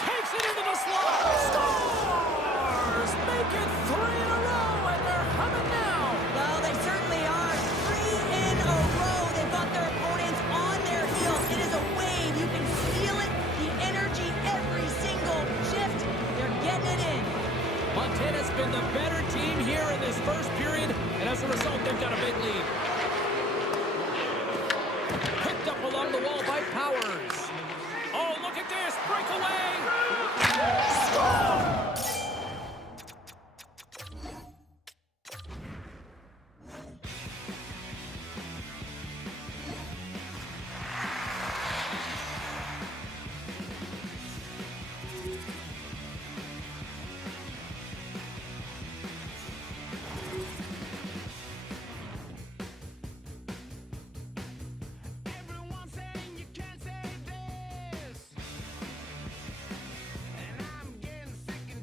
Takes it into the slot. Scores! Make it 3 in a row, and they're humming now. Well, they certainly are. 3 in a row. They've got their opponents on their heels. It is a wave. You can feel it. The energy every single shift. They're getting it in. Montana's been the better team here in this first period, and as a result, they've got a big lead. Picked up along the wall by Powers. Oh, look at this. Breakaway. Score! Everyone saying you can't say this, and I'm getting sick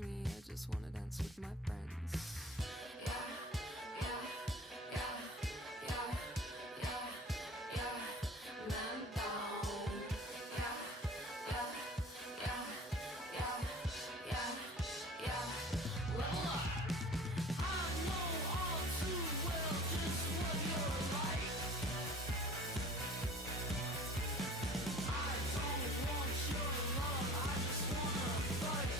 me, I just wanna dance with my friends. Yeah, yeah, yeah, yeah, yeah, yeah, man down. Yeah, yeah, yeah, yeah, yeah, yeah, level up. I know all too well just what you're like. I don't want your love, I just wanna fight.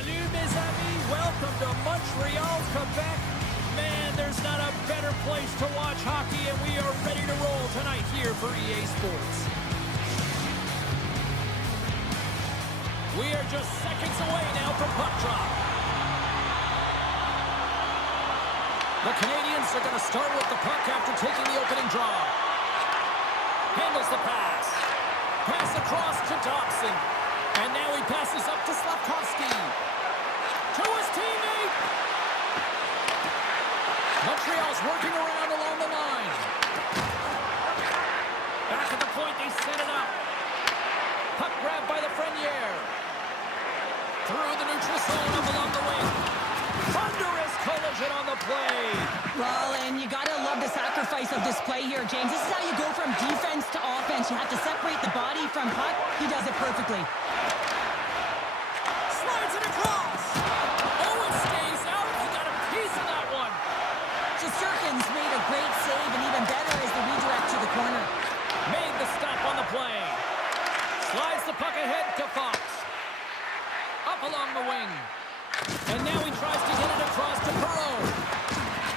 Salut, mes amis. Welcome to Montreal, Quebec. Man, there's not a better place to watch hockey, and we are ready to roll tonight here for EA Sports. We are just seconds away now from puck drop. The Canadians are going to start with the puck after taking the opening draw. Handles the pass. Pass across to Dobson. And now he passes up to Slavkovsky. To his teammate. Montreal's working around along the line. Back at the point, they set it up. Puck grabbed by the Frenier. Through the neutral zone up along the wing. Thunderous collision on the play. Well, and you gotta love the sacrifice of this play here, James. This is how you go from defense to offense. You have to separate the body from puck. He does it perfectly. Slides it across. Oh, it stays out. He got a piece of that one. Shesterkin's made a great save, and even better is the redirect to the corner. Made the stop on the play. Slides the puck ahead to Fox. Up along the wing. And now he tries to get it across to Perreault.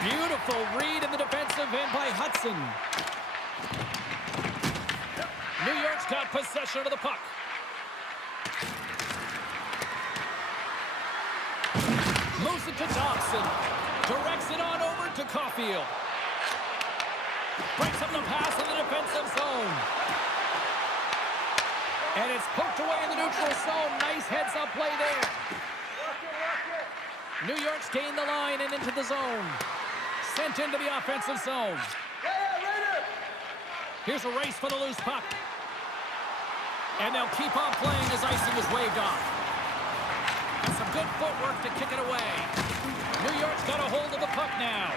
Beautiful read in the defensive end by Hudson. New York's got possession of the puck. Moves it to Dobson. Directs it on over to Caulfield. Breaks up the pass in the defensive zone. And it's poked away in the neutral zone. Nice heads-up play there. New York's gained the line and into the zone. Sent into the offensive zone. Here's a race for the loose puck. And they'll keep on playing as icing is waved off. And some good footwork to kick it away. New York's got a hold of the puck now.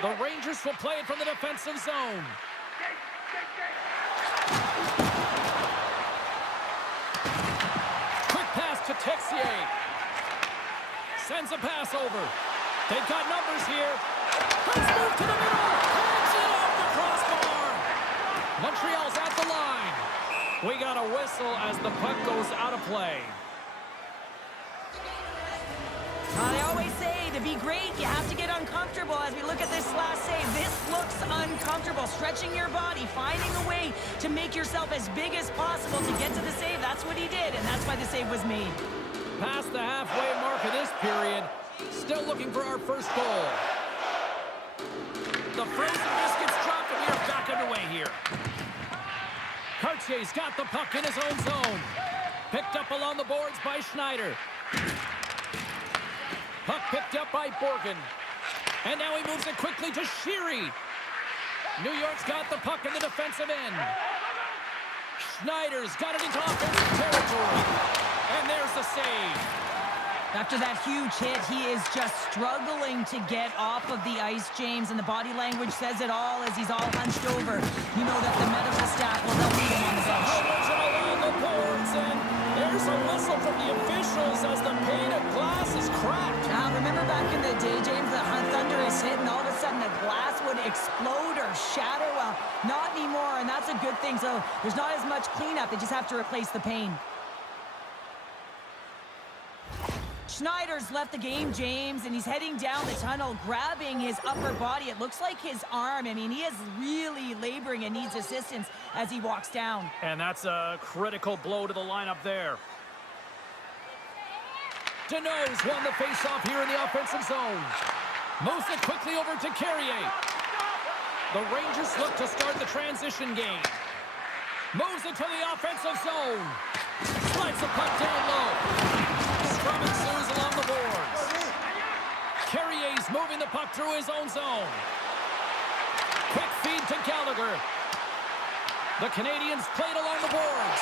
The Rangers will play it from the defensive zone. Quick pass to Texier. Sends a pass over. They've got numbers here. Let's move to the middle. Hands it off the crossbar. Montreal's at the line. We got a whistle as the puck goes out of play. They always say to be great, you have to get uncomfortable. As we look at this last save, this looks uncomfortable. Stretching your body, finding a way to make yourself as big as possible to get to the save. That's what he did, and that's why the save was made. Past the halfway mark of this period. Still looking for our first goal. The frozen biscuits dropped, and we are back underway here. Cartier's got the puck in his own zone. Picked up along the boards by Schneider. Puck picked up by Borgen. And now he moves it quickly to Sheary. New York's got the puck in the defensive end. Schneider's got it into offensive territory. And there's the save. After that huge hit, he is just struggling to get off of the ice, James, and the body language says it all as he's all hunched over. You know that the medical staff will they'll need him on the bench. Collision along the boards, and there's a whistle from the officials as the pane of glass is cracked. Now, remember back in the day, James, the thunderous hit, and all of a sudden the glass would explode or shatter? Well, not anymore, and that's a good thing. So there's not as much cleanup. They just have to replace the pane. Schneider's left the game, James, and he's heading down the tunnel, grabbing his upper body. It looks like his arm. I mean, he is really laboring and needs assistance as he walks down. And that's a critical blow to the lineup there. Deneau's won the faceoff here in the offensive zone. Moves it quickly over to Carrier. The Rangers look to start the transition game. Moves it to the offensive zone. Slides the puck down low. Scrum ensues along the boards. Carrier's moving the puck through his own zone. Quick feed to Gallagher. The Canadians played along the boards.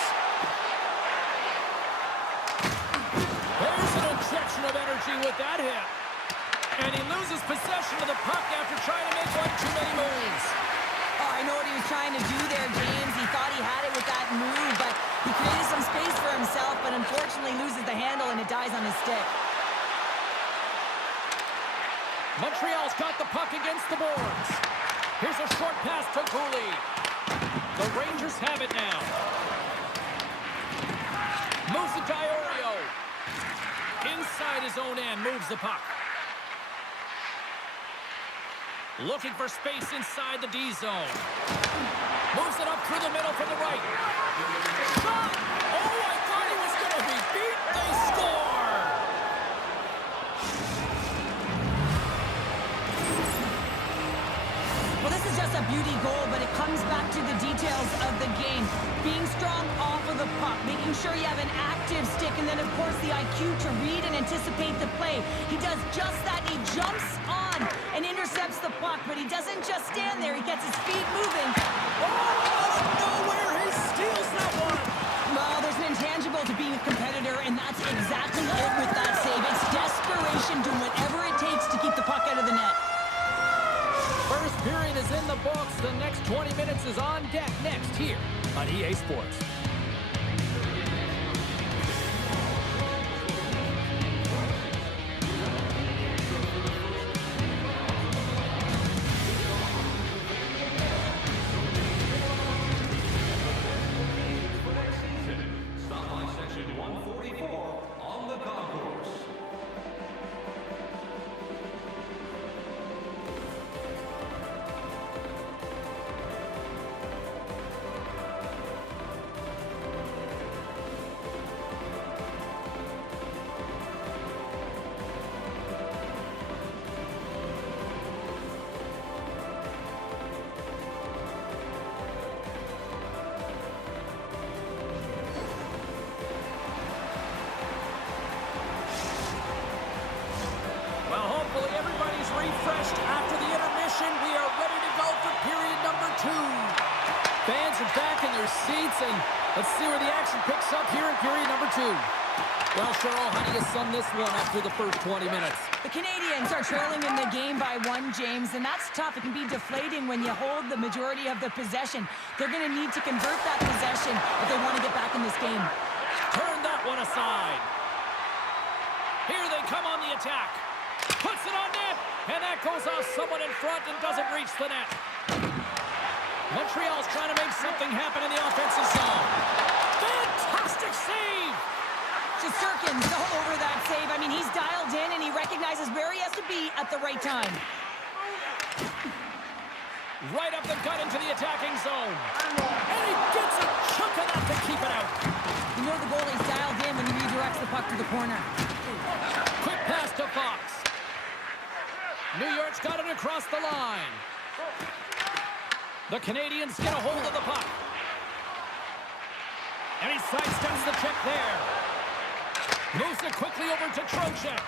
There's an injection of energy with that hit. And he loses possession of the puck after trying to make one too many moves. Oh, I know what he was trying to do there, James. He thought he had it with that move, but he created some space for himself, but unfortunately loses the handle and it dies on his stick. Montreal's got the puck against the boards. Here's a short pass to Cooley. The Rangers have it now. Diorio. Inside his own end, moves the puck. Looking for space inside the D zone. Moves it up through the middle from the right. Shot! Oh, I thought he was going to be beat. They score! Well, this is just a beauty goal, but it comes back to the details of the game. Being strong off of the puck, making sure you have an active stick, and then, of course, the IQ to read and anticipate the play. He does just that. He jumps on and intercepts the puck, but he doesn't just stand there. He gets his feet moving. Oh, out of nowhere, he steals that one! Well, there's an intangible to being a competitor, and that's exactly it with that save. It's desperation, doing whatever it takes to keep the puck out of the net. First period is in the books. The next 20 minutes is on deck next here on EA Sports. Refreshed after the intermission. We are ready to go for period number 2. Fans are back in their seats, and let's see where the action picks up here in period number 2. Well, Cheryl, how do you sum this one up through the first 20 minutes? The Canadians are trailing in the game by 1, James, and that's tough. It can be deflating when you hold the majority of the possession. They're going to need to convert that possession if they want to get back in this game. Turn that one aside. Here they come on the attack. Puts it on net, and that goes off someone in front and doesn't reach the net. Montreal's trying to make something happen in the offensive zone. Fantastic save! Shesterkin's all over that save. I mean, he's dialed in, and he recognizes where he has to be at the right time. Right up the gut into the attacking zone. And he gets a chunk of that to keep it out. You know the goalie's dialed in when he redirects the puck to the corner. Quick pass to Fox. New York's got it across the line. The Canadians get a hold of the puck. And he sidesteps the check there. Moves it quickly over to Trocheck.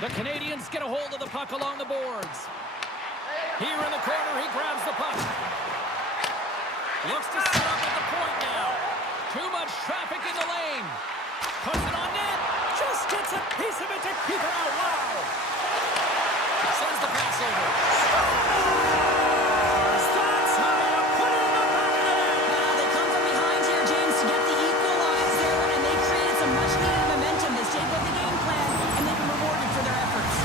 The Canadians get a hold of the puck along the boards. Here in the corner, he grabs the puck. Looks to set up at the point now. Too much traffic in the lane. Puts it on net. Just gets a piece of it to keep it out. Wow. Sends the pass over. That's how you put it in the back of the net. They come from behind here, James, to get the equalizer, and they created some much-needed momentum. They stayed with the game plan, and they've been rewarded for their efforts.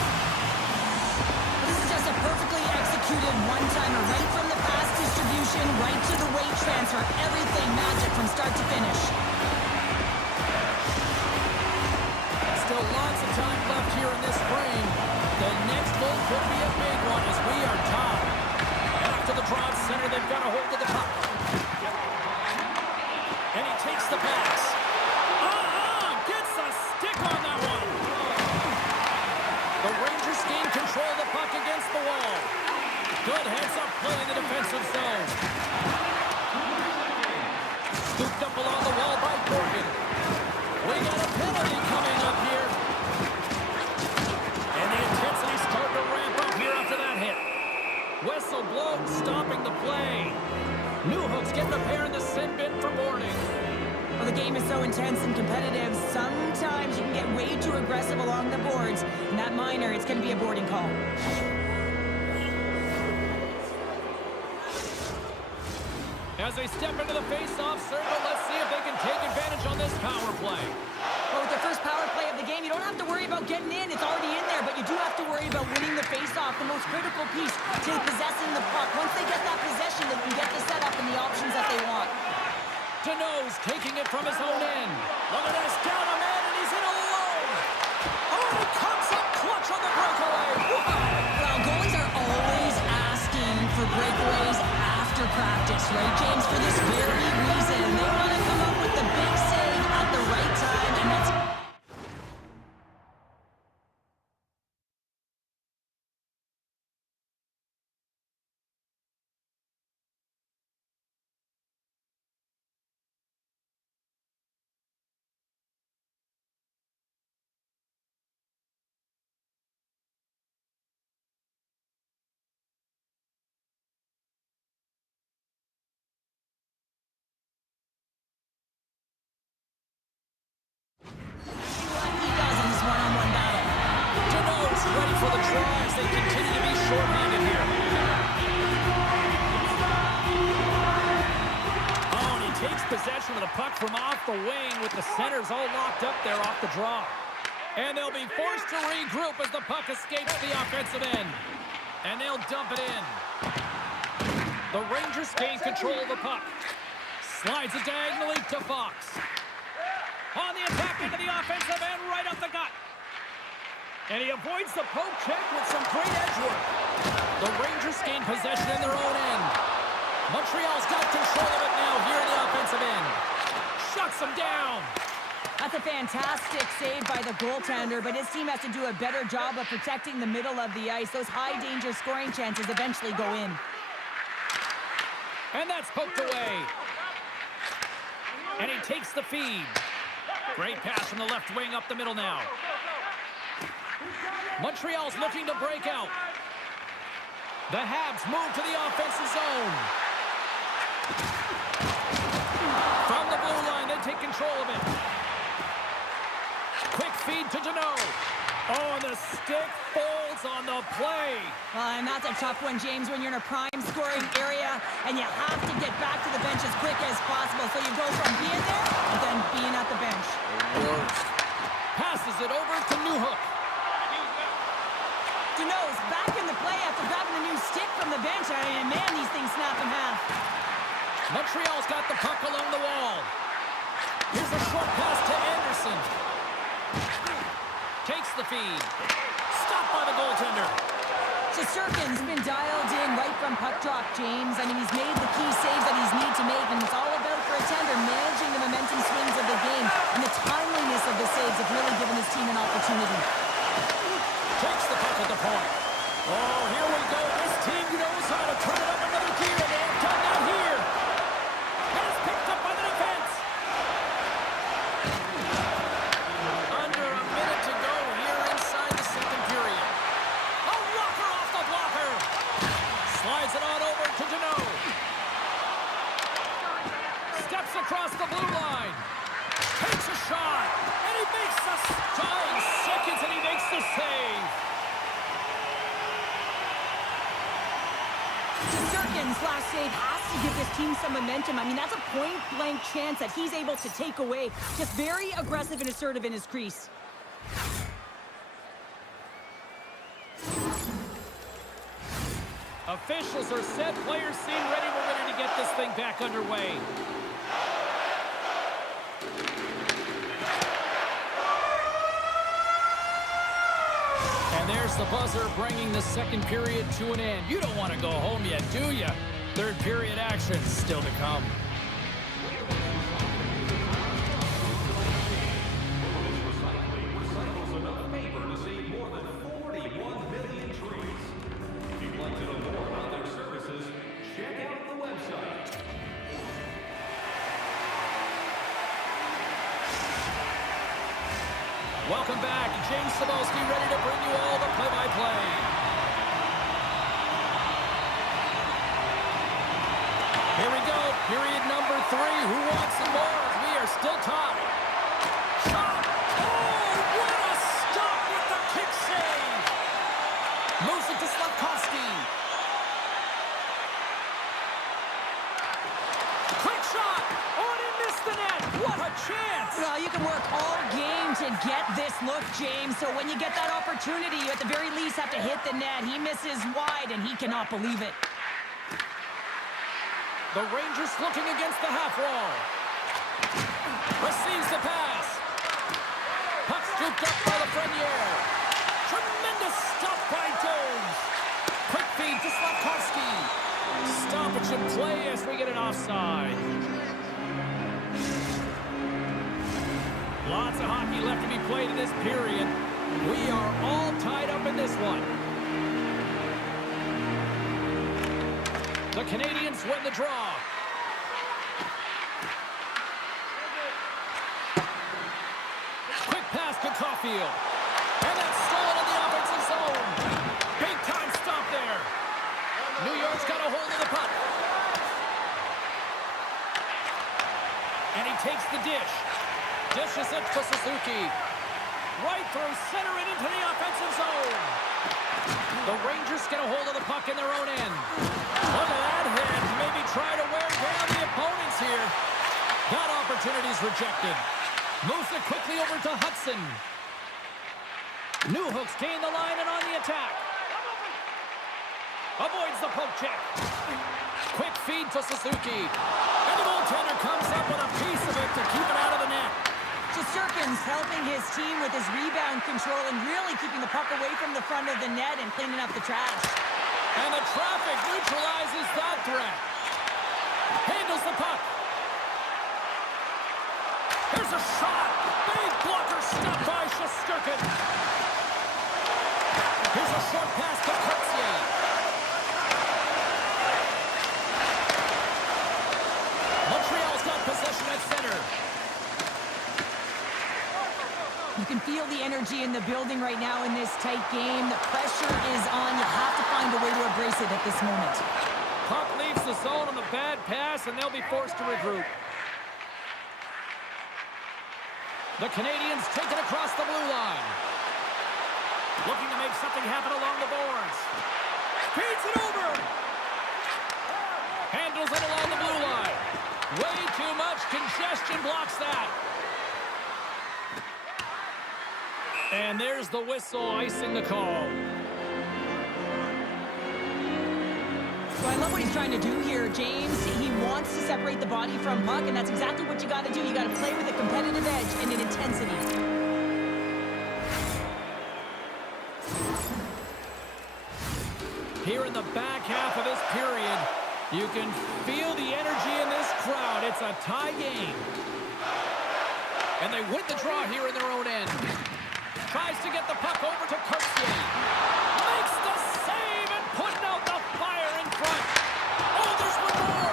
This is just a perfectly executed one-timer, right from the pass distribution, right to the weight transfer. Everything magic from start to finish. Still lots of time left here in this frame. The next goal could be a big one as we are tied. Back to the draw center, they've got a hold of the puck. And he takes the pass. Gets a stick on that one. The Rangers gain control of the puck against the wall. Good heads-up play in the defensive zone. Scooped up along the wall by Morgan. We got a penalty coming up here. And the intensity's starting to ramp up here after that hit. Whistle blown, stopping the play. Newhook's getting a pair in the sin bin for boarding. Well, the game is so intense and competitive, sometimes you can get way too aggressive along the boards. And that minor, it's going to be a boarding call. As they step into the face-off circle, let's see if they can take advantage on this power play. Well, with the first power play of the game, you don't have to worry about getting in. It's already in there, but you do have to worry about winning the face-off, the most critical piece to possessing the puck. Once they get that possession, they can get the setup and the options that they want. Deneau's taking it from his own end. Look at this, down a man, and he's in alone. Oh, he comes up clutch on the breakaway. Wow. Well, goalies are always asking for breakaways after practice, right, James? For this very reason. They want to come up with the big save at the right time, and that's... He does in this one-on-one battle. Deneau's ready for the draw as they continue to be short-handed here. Oh, and he takes possession of the puck from off the wing with the centers all locked up there off the draw. And they'll be forced to regroup as the puck escapes the offensive end. And they'll dump it in. The Rangers gain control of the puck. Slides it diagonally to Fox. On the attack into the offensive end, right up the gut. And he avoids the poke check with some great edge work. The Rangers gain possession in their own end. Montreal's got control of it now here in the offensive end. Shuts them down. That's a fantastic save by the goaltender, but his team has to do a better job of protecting the middle of the ice. Those high-danger scoring chances eventually go in. And that's poked away. And he takes the feed. Great pass from the left wing up the middle now. Montreal's looking to break out. The Habs move to the offensive zone. From the blue line, they take control of it. Quick feed to Deneau. Oh, and the stick folds on the play. And that's a tough one, James, when you're in a prime scoring area and you have to get back to the bench as quick as possible. So you go from being there and then being at the bench. Worst. Passes it over to Newhook. Deneau's back in the play after grabbing the new stick from the bench. And man, these things snap in half. Montreal's got the puck along the wall. Here's a short pass to Anderson. Takes the feed. Stopped by the goaltender. Shesterkin's been dialed in right from puck drop, James. I mean, he's made the key saves that he's need to make, and it's all about for a tender managing the momentum swings of the game, and the timeliness of the saves have really given his team an opportunity. Takes the puck at the point. Oh, here we go. This team knows how to turn it up another gear, and they have done that here. And it's picked up by the defense. Under a minute to go here inside the second period. A rocker off the blocker. Slides it on over to Deneau. Steps across the blue line. Takes a shot. And he makes the tying seconds, and he makes the save. Shesterkin's last save has to give this team some momentum. I mean, that's a point-blank chance that he's able to take away. Just very aggressive and assertive in his crease. Officials are set, players seem ready. We're ready to get this thing back underway. And there's the buzzer bringing the second period to an end. You don't want to go home yet, do you? Third period action still to come. Welcome back. James Cybulski ready to bring you all the play-by-play. Here we go. Period number 3. Who wants some more? We are still tied. Shot! Oh, what a stop with the kick save! Moves it to Slavkovsky. Quick shot! Oh, and he missed the net! What a chance! Well, you can work all game to get this look, James. So when you get that opportunity, you at the very least have to hit the net. He misses wide, and he cannot believe it. The Rangers looking against the half wall. Receives the pass. Puck scooped up by Lafreniere. Tremendous stop by Jones. Quick feed to Slavkovsky. Stoppage in play as we get an offside. Lots of hockey left to be played in this period. We are all tied up in this one. The Canadians win the draw. Quick pass to Caulfield. And that's stolen in the offensive zone. Big time stop there. New York's got a hold of the puck. And he takes the dish. Dishes it to Suzuki. Right through center and into the offensive zone. The Rangers get a hold of the puck in their own end. Look at that hit. Maybe try to wear down the opponents here. That opportunity's rejected. Moves it quickly over to Hudson. Newhook's gain the line and on the attack. Avoids the poke check. Quick feed to Suzuki. And the goaltender comes up with a piece of it to keep it out of the net. Shesterkin's helping his team with his rebound control and really keeping the puck away from the front of the net and cleaning up the trash. And the traffic neutralizes that threat. Handles the puck. Here's a shot. Big blocker stop by Shesterkin. Here's a short pass to Courtier. Montreal's got possession at center. You can feel the energy in the building right now in this tight game. The pressure is on. You have to find a way to embrace it at this moment. Puck leaves the zone on the bad pass, and they'll be forced to regroup. The Canadians take it across the blue line. Looking to make something happen along the boards. Feeds it over. Handles it along the blue line. Way too much congestion blocks that. And there's the whistle icing the call. So I love what he's trying to do here, James. He wants to separate the body from puck, and that's exactly what you got to do. You got to play with a competitive edge and an intensity. Here in the back half of this period, you can feel the energy in this crowd. It's a tie game. And they win the draw here in their own end. Tries to get the puck over to Courtier. Makes the save and putting out the fire in front. Oh, there's one more.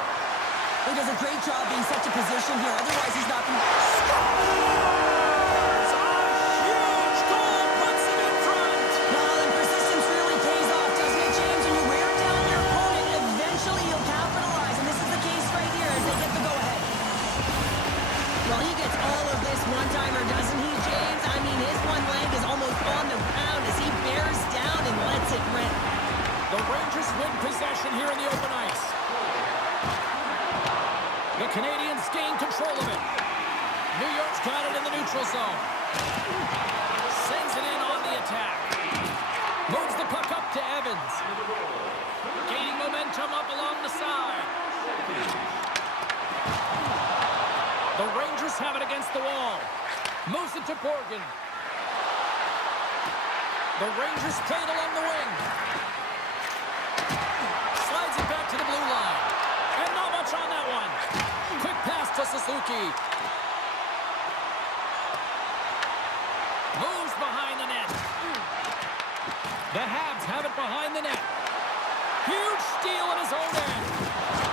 He does a great job being such a position here. Otherwise, he's not going to... Scores! A huge goal puts him in front. Well, and persistence really pays off, doesn't it, James? When you wear down your opponent, eventually you'll capitalize. And this is the case right here as they get the go-ahead. Well, he gets all of this one-timer, doesn't he, James? I mean, his one leg is almost on the ground as he bears down and lets it rip. The Rangers win possession here in the open ice. The Canadians gain control of it. New York's got it in the neutral zone. Sends it in on the attack. Moves the puck up to Evans. Gaining momentum up along the side. The Rangers have it against the wall. Moves it to Borgen. The Rangers play it along the wing. Slides it back to the blue line. And not much on that one. Quick pass to Suzuki. Moves behind the net. The Habs have it behind the net. Huge steal in his own end.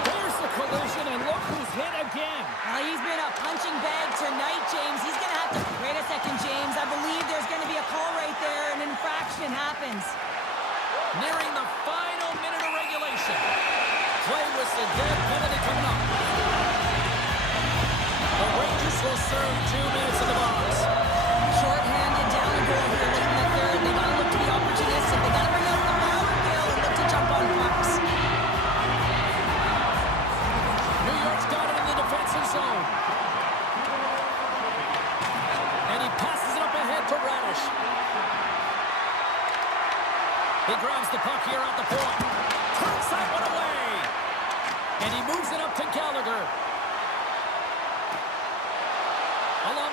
There's the collision, and look who's hit again. Well, he's been a punching bag tonight, James. He's going to have to... Wait a second, James. I believe there's going to be a call right there. An infraction happens. Nearing the final minute of regulation. Play whistle, dead penalty coming up. The Rangers will serve 2 minutes in the box. Short-handed down the goal here, looking at third. They got to look to be opportunistic. They got to bring out the power bill and look to jump on pucks. New York's got it in the defensive zone. And he passes it up ahead to Radish. He grabs the puck here at the point. Turns that one away. And he moves it up to Gallagher.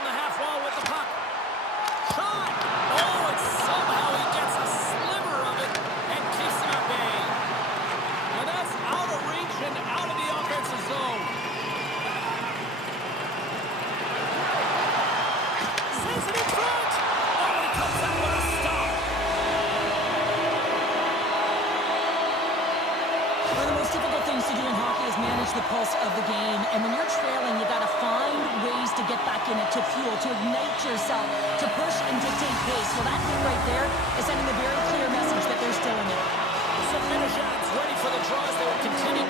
along the half wall with the puck. Shot! Oh, and somehow he gets a sliver of it and keeps him at bay. Now that's out of reach and out of the offensive zone. Sends it in front! Oh, and it comes out with a stop. One of the most difficult things to do in hockey is manage the pulse of the game. And when you're trailing, you got to find ways to get back in it, to fuel, to ignite yourself, to push and dictate pace. Well, that thing right there is sending a very clear message that they're still in it. So Zibanejad's ready for the draw as they will continue.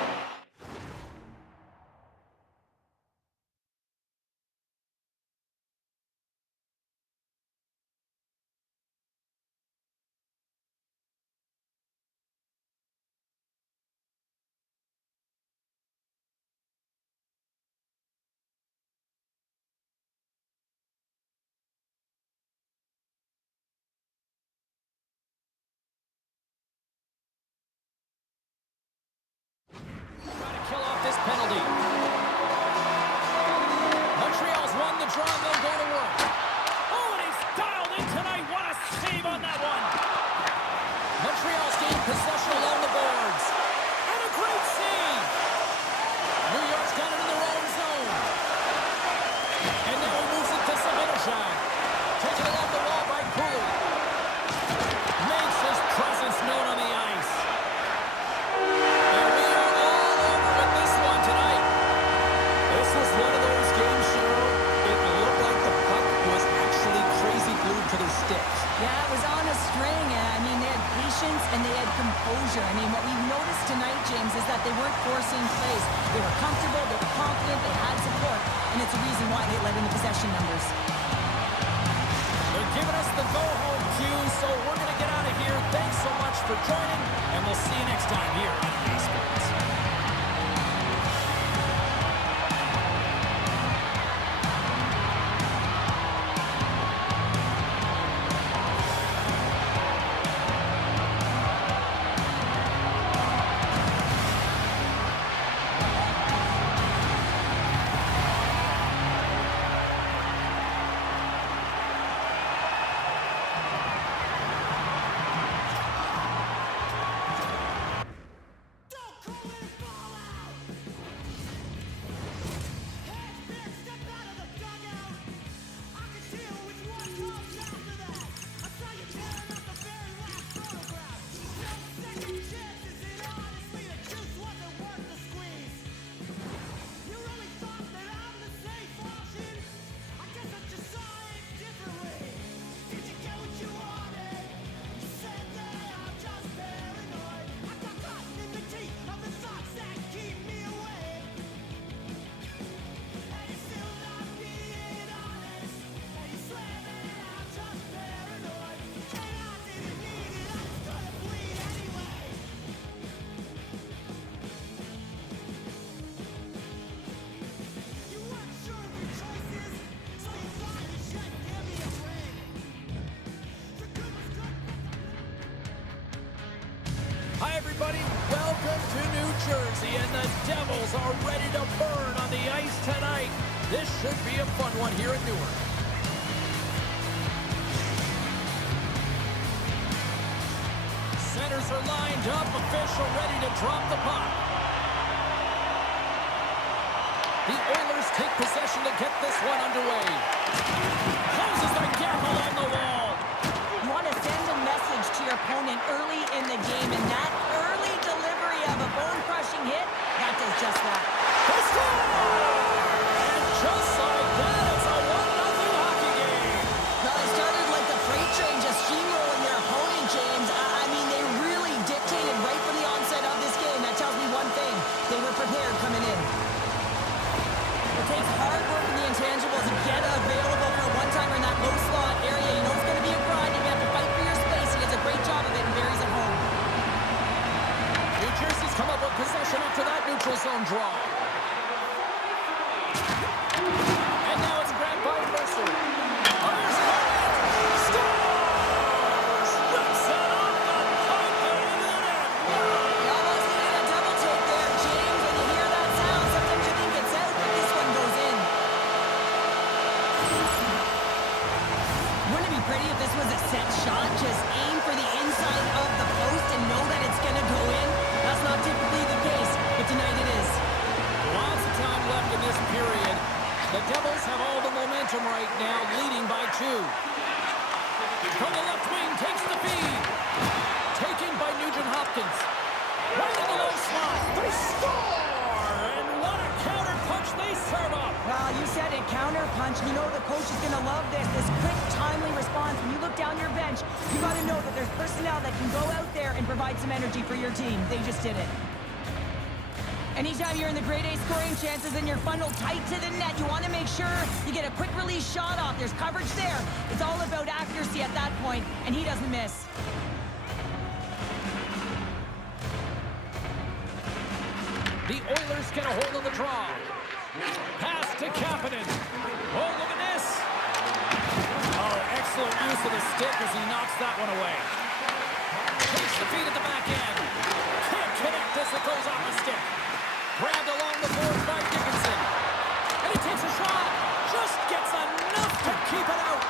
Trying to kill off this penalty. Montreal's won the draw and they'll go to work. Oh, and he's dialed in tonight. What a save on that one. Montreal's gained possession along the boards. And a great save. New York's got it in their own zone. And now he moves it to Zibanejad. Taken along the wall by Cooley. Makes his presence known on the ice. And we are all over with this one tonight. This was one of those games, Cheryl. It looked like the puck was actually crazy glued to their sticks. Yeah, it was on a string. I mean, they had patience and they had composure. I mean, what we've noticed tonight, James, is that they weren't forcing plays. They were comfortable, they were confident, they had support, and it's a reason why they led in the possession numbers. They're giving us the go-home cue, so we're going to get out of here. Thanks so much for joining, and we'll see you next time here on EA Sports. Hi, everybody. Welcome to New Jersey, and the Devils are ready to burn on the ice tonight. This should be a fun one here in Newark. Centers are lined up, official ready to drop the puck. The Oilers take possession to get this one underway. Closes the gap along the wall. You want to send a message to your opponent early in the game, and that early delivery of a bone-crushing hit, that does just that. They score! And just like that, it's a 1-0 hockey game. Well, it started like a freight train just steamrolling their opponent, James. I mean, they really dictated right from the onset of this game. That tells me one thing. They were prepared coming in. It takes hard work in the intangibles to get available for a one-timer in that low slot area. You know it's going to be a grind. You have to fight for your space. He does a great job of it and buries it home. New Jersey's come up with possession after that neutral zone draw. And now it's grabbed by Mercer. Fires it in! Scores! Rips it off the pipe and in the net! You almost needed a double take there, James. When you hear that sound, sometimes you think it's out, but this one goes in. is going to love this. This quick, timely response. When you look down your bench, you got to know that there's personnel that can go out there and provide some energy for your team. They just did it. Anytime you're in the grade A scoring chances and you're funneled tight to the net, you want to make sure you get a quick release shot off. There's coverage there. It's all about accuracy at that point, and he doesn't miss. The Oilers get a hold of the draw. Pass to Kapanen. Oh, look at this. Oh, excellent use of the stick as he knocks that one away. Takes the feed at the back end. Can't connect as it goes off the stick. Grabbed along the boards by Dickinson. And he takes a shot. Just gets enough to keep it out.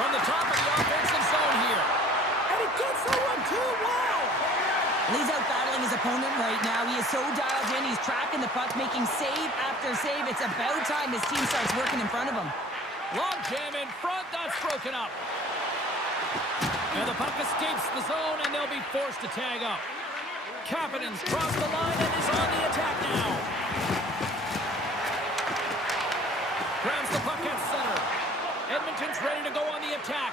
From the top of the offensive zone here. And he gets the one too. Wow. He's out battling his opponent right now. He is so dialed in. He's tracking the puck, making save after save. It's about time his team starts working in front of him. Long jam in front. That's broken up. And the puck escapes the zone, and they'll be forced to tag up. Kapanen's crossed the line and is on the attack now. Grabs the puck at center. Edmonton's ready to go on the attack.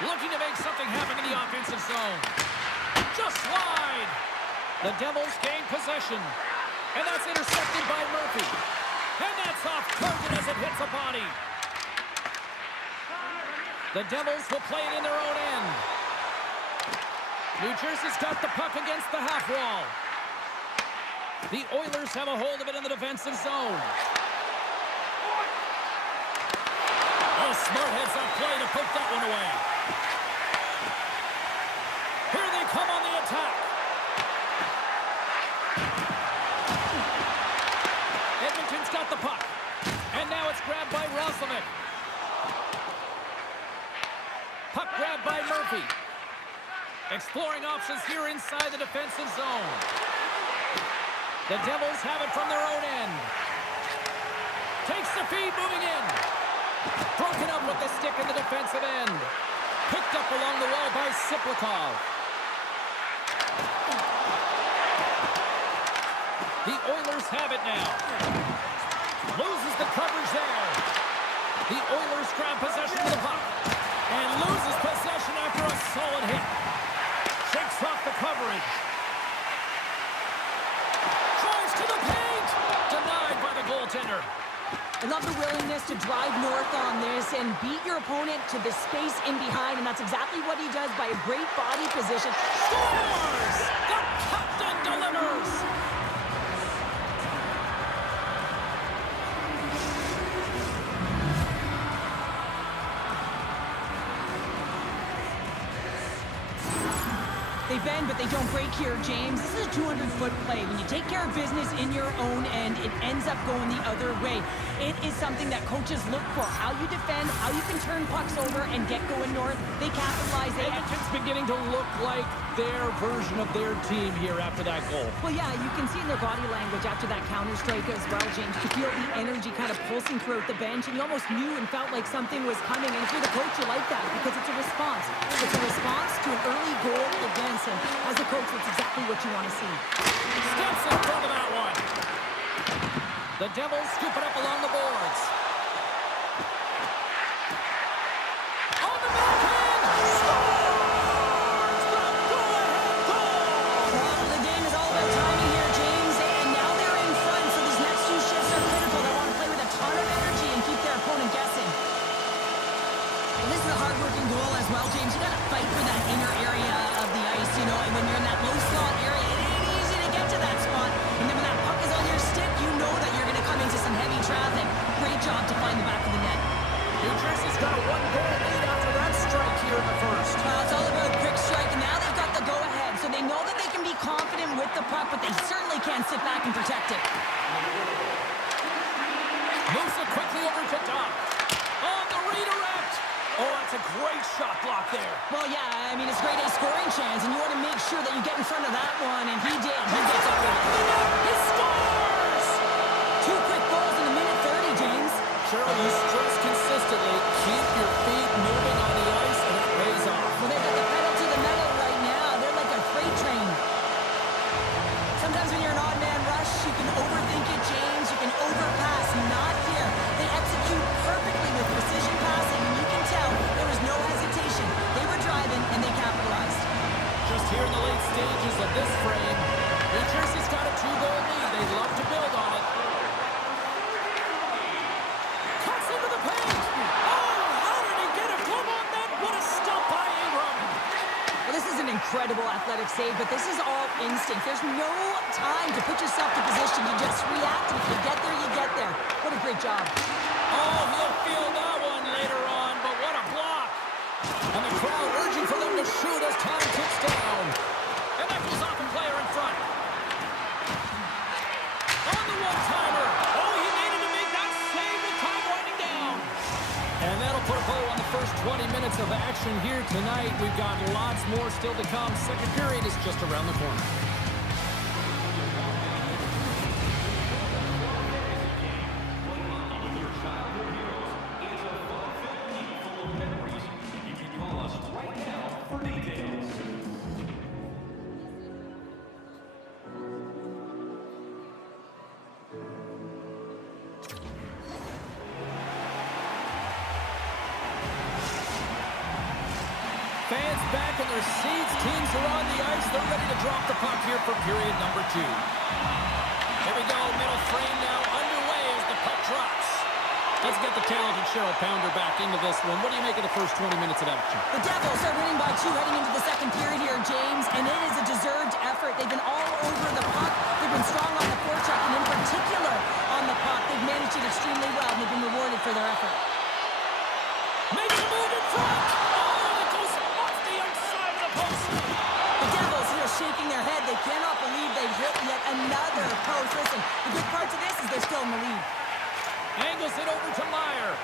Looking to make something happen in the offensive zone. Just wide. The Devils gain possession. And that's intercepted by Murphy. And that's off target as it hits a body. The Devils will play it in their own end. New Jersey's got the puck against the half wall. The Oilers have a hold of it in the defensive zone. Oh, smart heads-up play to put that one away. Here they come on the attack. Edmonton's got the puck. And now it's grabbed by Roslovic. Puck grabbed by Murphy. Exploring options here inside the defensive zone. The Devils have it from their own end. Takes the feed, moving in. Broken up with the stick in the defensive end. Picked up along the wall by Siplikov. The Oilers have it now. Loses the coverage there. The Oilers grab possession of the puck. And loses possession after a solid hit. Shakes off the coverage. Tries to the paint. Denied by the goaltender. I love the willingness to drive north on this and beat your opponent to the space in behind, and that's exactly what he does by a great body position. Scores! The captain delivers! They bend, but they don't break here, James. This is a 200-foot play. When you take care of business in your own end, it ends up going the other way. It is something that coaches look for. How you defend, how you can turn pucks over and get going north. They capitalize. Edmonton's beginning to look like their version of their team here after that goal. Well, yeah, you can see in their body language after that counter strike as well, James. You feel the energy kind of pulsing throughout the bench, and you almost knew and felt like something was coming. And if you're the coach, you like that because it's a response. It's a response to an early goal against. And as a coach, that's exactly what you want to see. Steps in front of that one. The Devils scoop it up along the boards. On the backhand! Scores! The go-ahead goal! Well, the game is all about timing here, James. And now they're in front, so these next two shifts are critical. They want to play with a ton of energy and keep their opponent guessing. And this is a hard-working goal as well, James. You got to fight for that inner area of the ice, you know, and when you're in that low slot area, it ain't easy to get to that spot. And then when that puck is on your stick, you know that you're going to come into some heavy traffic. Great job to find the back of the net. New Jersey's got a one-goal lead after that strike here in the first. It's all about a quick strike, and now they've got the go-ahead, so they know that they can be confident with the puck, but they certainly can't sit back and protect it. Moves it quickly over to Doc. On the redirect. Oh, that's a great shot block there. Well, yeah, I mean, it's grade A scoring chance, and you want to make sure that you get in front of that one, and he did. He gets up there. He scores! 2 quick goals in a minute 30, James. Cheryl, you stress consistently, keep your feet moving on the ice, and it pays off. Well, they've got the pedal to the metal right now. They're like a freight train. Sometimes when you're an odd man rush, you can overthink it, James. You can overpass. Not here. They execute perfectly with precision. here in the late stages of this frame. New Jersey's got a 2-goal lead. They love to build on it. Cuts into the paint. Oh, how did he get a glove on that? What a stop by Ingram. Well, this is an incredible athletic save, but this is all instinct. There's no time to put yourself in position. You just react. If you get there, you get there. What a great job. Oh, he'll feel that one later on, but what a block. And the crowd urging for them to shoot as time ticks down. And that goes off a player in front. On the one-timer. Oh, he needed to make that save with time winding down. And that'll put a bow on the first 20 minutes of action here tonight. We've got lots more still to come. Second period is just around the corner. Fans back in their seats. Teams are on the ice. They're ready to drop the puck here for period number 2. Here we go. Middle frame now underway as the puck drops. Let's get the talented Cheryl Pounder back into this one. What do you make of the first 20 minutes of action? The Devils are winning by 2 heading into the second period here, James, and it is a deserved effort. They've been all over the puck. They've been strong on the forecheck, and in particular on the puck. They've managed it extremely well, and they've been rewarded for their effort. Making a move in front. Oh, it goes off the outside of the post. The Devils here shaking their head. They cannot believe they've hit yet another post. Listen, the good part to this is they're still in the lead. Angles it over to Meyer.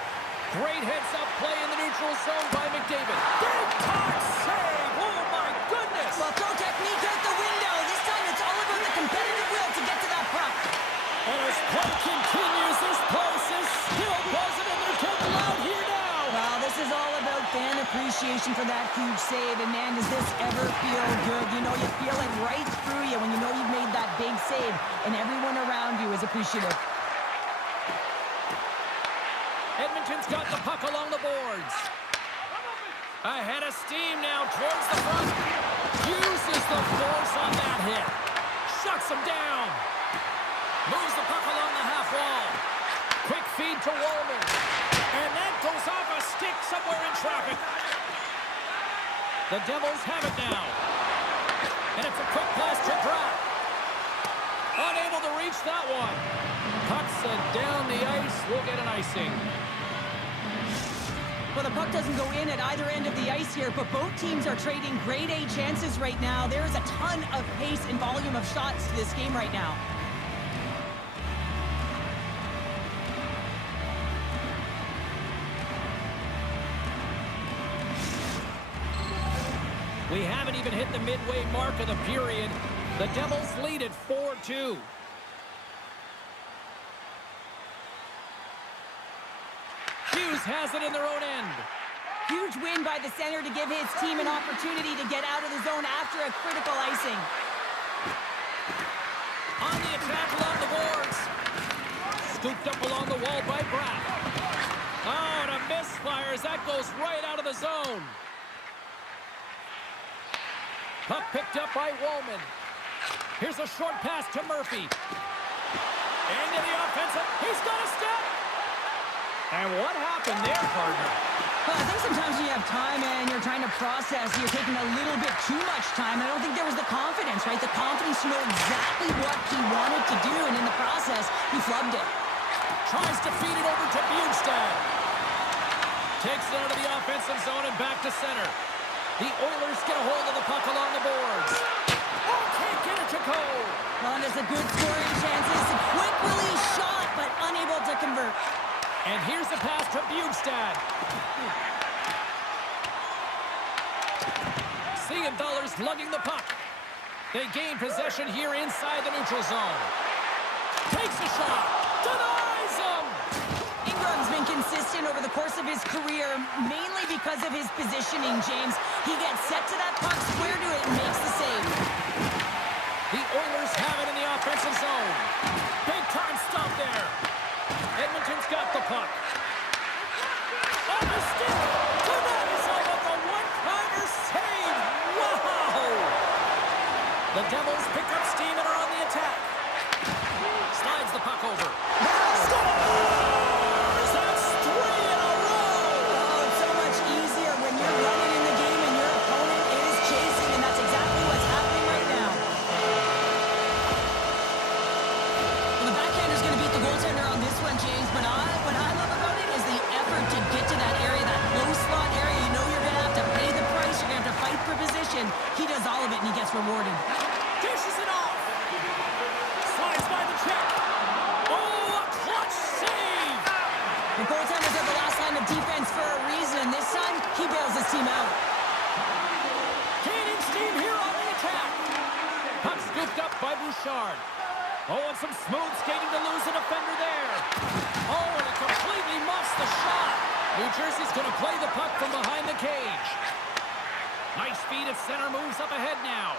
Great heads-up play in the neutral zone by McDavid. Big time save. Oh, my goodness. Well, throw technique out the window. This time it's all about the competitive will to get to that puck. And as play continues, this place is still buzzing, and they're getting loud here now. Well, this is all about fan appreciation for that huge save. And, man, does this ever feel good? You know, you feel it right through you when you know you've made that big save, and everyone around you is appreciative. Edmonton's got the puck along the boards. Ahead of steam now towards the front. Uses the force on that hit. Shuts him down. Moves the puck along the half wall. Quick feed to Wallman. And that goes off a stick somewhere in traffic. The Devils have it now. And it's a quick pass to Pratt. Unable to reach that one. Puck sent down the ice. We'll get an icing. Well, the puck doesn't go in at either end of the ice here, but both teams are trading grade A chances right now. There's a ton of pace and volume of shots to this game right now. We haven't even hit the midway mark of the period. The Devils lead at 4-2. Hughes has it in their own end. Huge win by the center to give his team an opportunity to get out of the zone after a critical icing. On the attack along the boards. Scooped up along the wall by Bratt. Oh, and a misfire as that goes right out of the zone. Puck picked up by Wallman. Here's a short pass to Murphy. Into the offensive. He's got a step. And what happened there, partner? Well, I think sometimes when you have time and you're trying to process, you're taking a little bit too much time. I don't think there was the confidence, right? The confidence to know exactly what he wanted to do, and in the process, he flubbed it. Tries to feed it over to Bjugstad. Takes it out of the offensive zone and back to center. The Oilers get a hold of the puck along the boards. Oh, can't get it to go. Well, there's a good scoring chances. A quick release shot, but unable to convert. And here's the pass to Bjugstad. Siegenthaler's lugging the puck. They gain possession here inside the neutral zone. Takes a shot. Denies him. Ingram's been consistent over the course of his career, mainly because of his positioning, James. He gets set to that puck, square to it, and makes the save. The Oilers have it in the offensive zone. Big time stop there. Edmonton's got the puck. On the stick. Denies him with a one-timer save. Wow. The Devils pick up steam and are on the attack. Slides the puck over. Scores! That's 3 in a row! Oh, it's so much easier when you're running in the game and your opponent is chasing, and that's exactly what's happening right now. Well, the backhander's going to beat the goaltender on this one, James, but what I love about it is the effort to get to that area, that low slot area. You know you're going to have to pay the price, you're going to have to fight for position. He does all of it, and he gets rewarded. Dishes it off. Slides by the check. Oh, a clutch save! The goaltender's at the last line of defense for a reason, and this time, he bails his team out. Gaining steam here on the attack. Puck scooped up by Bouchard. Oh, and some smooth skating to lose a defender there. Oh, and it completely muffs the shot. New Jersey's going to play the puck from behind the cage. Nice feed at center, moves up ahead now.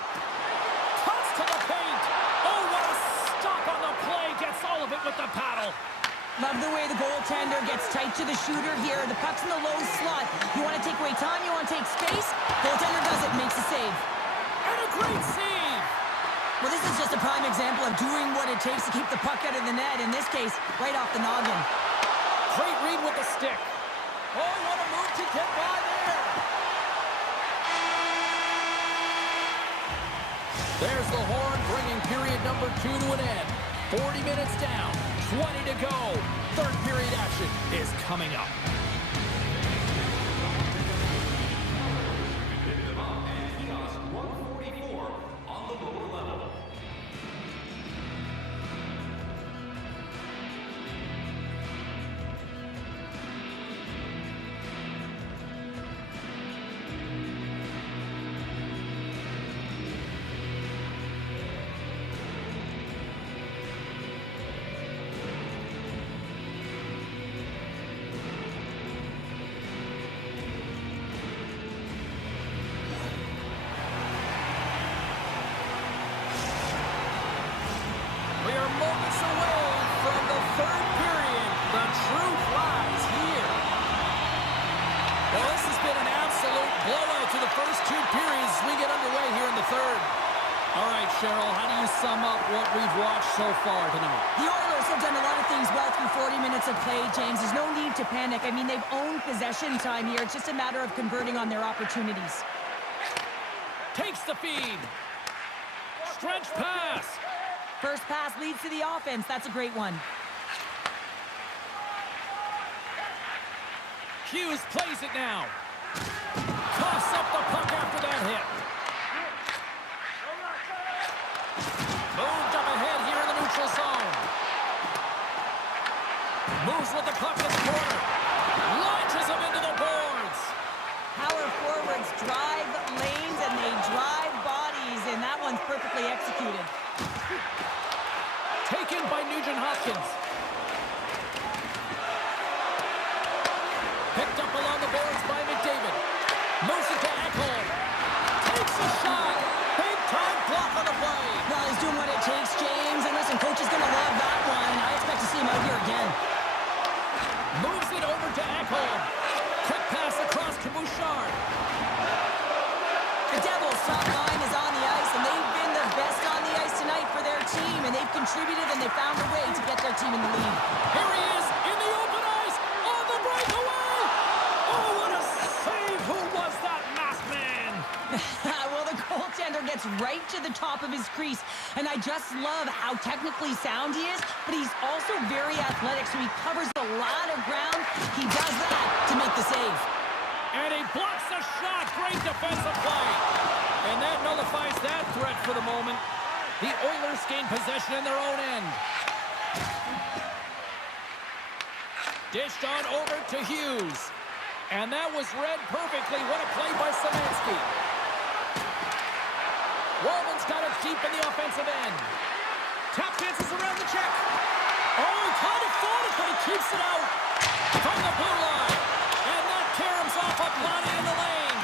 Toss to the paint. Oh, what a stop on the play. Gets all of it with the paddle. Love the way the goaltender gets tight to the shooter here. The puck's in the low slot. You want to take away time, you want to take space. Goaltender does it, makes a save. And a great save. Well, this is just a prime example of doing what it takes to keep the puck out of the net. In this case, right off the noggin. Great read with the stick. Oh, what a move to get by there. There's the horn, bringing period number 2 to an end. 40 minutes down, 20 to go. Third period action is coming up. We are moments away from the third period. The truth lies here. Well, this has been an absolute blowout to the first 2 periods as we get underway here in the third. All right, Cheryl, how do you sum up what we've watched so far tonight? The Oilers have done a lot of things well through 40 minutes of play, James. There's no need to panic. I mean, they've owned possession time here. It's just a matter of converting on their opportunities. Takes the feed. Stretch pass. First pass leads to the offense. That's a great one. Hughes plays it now. Coughs up the puck after that hit. Moved up ahead here in the neutral zone. Moves with the puck in the corner. Launches him into the boards. Power forwards drive lanes and they drive bodies, and that one's perfectly executed. Taken by Nugent Hopkins. Picked up along the boards by McDavid. Moves it to Ekholm. Takes a shot. Big time block on the play. Well, he's doing what it takes, James. And listen, coach is going to love that one. I expect to see him out here again. Moves it over to Ekholm. Quick pass across to Bouchard. The Devils' top line is on the ice, and they've been the best on the ice tonight for their team, and they've contributed, and they found a way to get their team in the lead. Here he is in the open ice on the breakaway. Oh, what a save. Who was that masked man? Well, the goaltender gets right to the top of his crease, and I just love how technically sound he is, but he's also very athletic, so he covers a lot of ground. He does that to make the save. And he blocks the shot. Great defensive play. And that nullifies that threat for the moment. The Oilers gain possession in their own end. Dished on over to Hughes. And that was read perfectly. What a play by Szymanski. Wallman's got it deep in the offensive end. Tap dances around the check. Oh, he kind of fought it, but he keeps it out from the blue line. And that caroms off a body in the lane.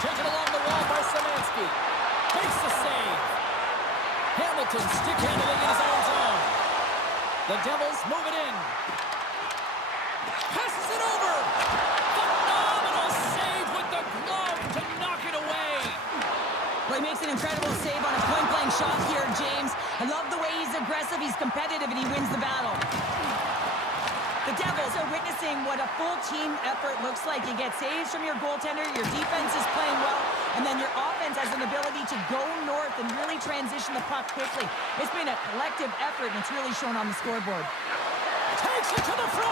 Taken along the wall by Szymanski. Makes the save. Hamilton stick handling in his own zone. The Devils move it in. Passes it over. Phenomenal save with the glove to knock it away. Well, he makes an incredible save on a point-blank shot here, James. I love the way he's aggressive, he's competitive, and he wins the battle. The Devils are witnessing what a full team effort looks like. You get saves from your goaltender, your defense is playing well, and then your offense has an ability to go north and really transition the puck quickly. It's been a collective effort, and it's really shown on the scoreboard. Takes it to the front.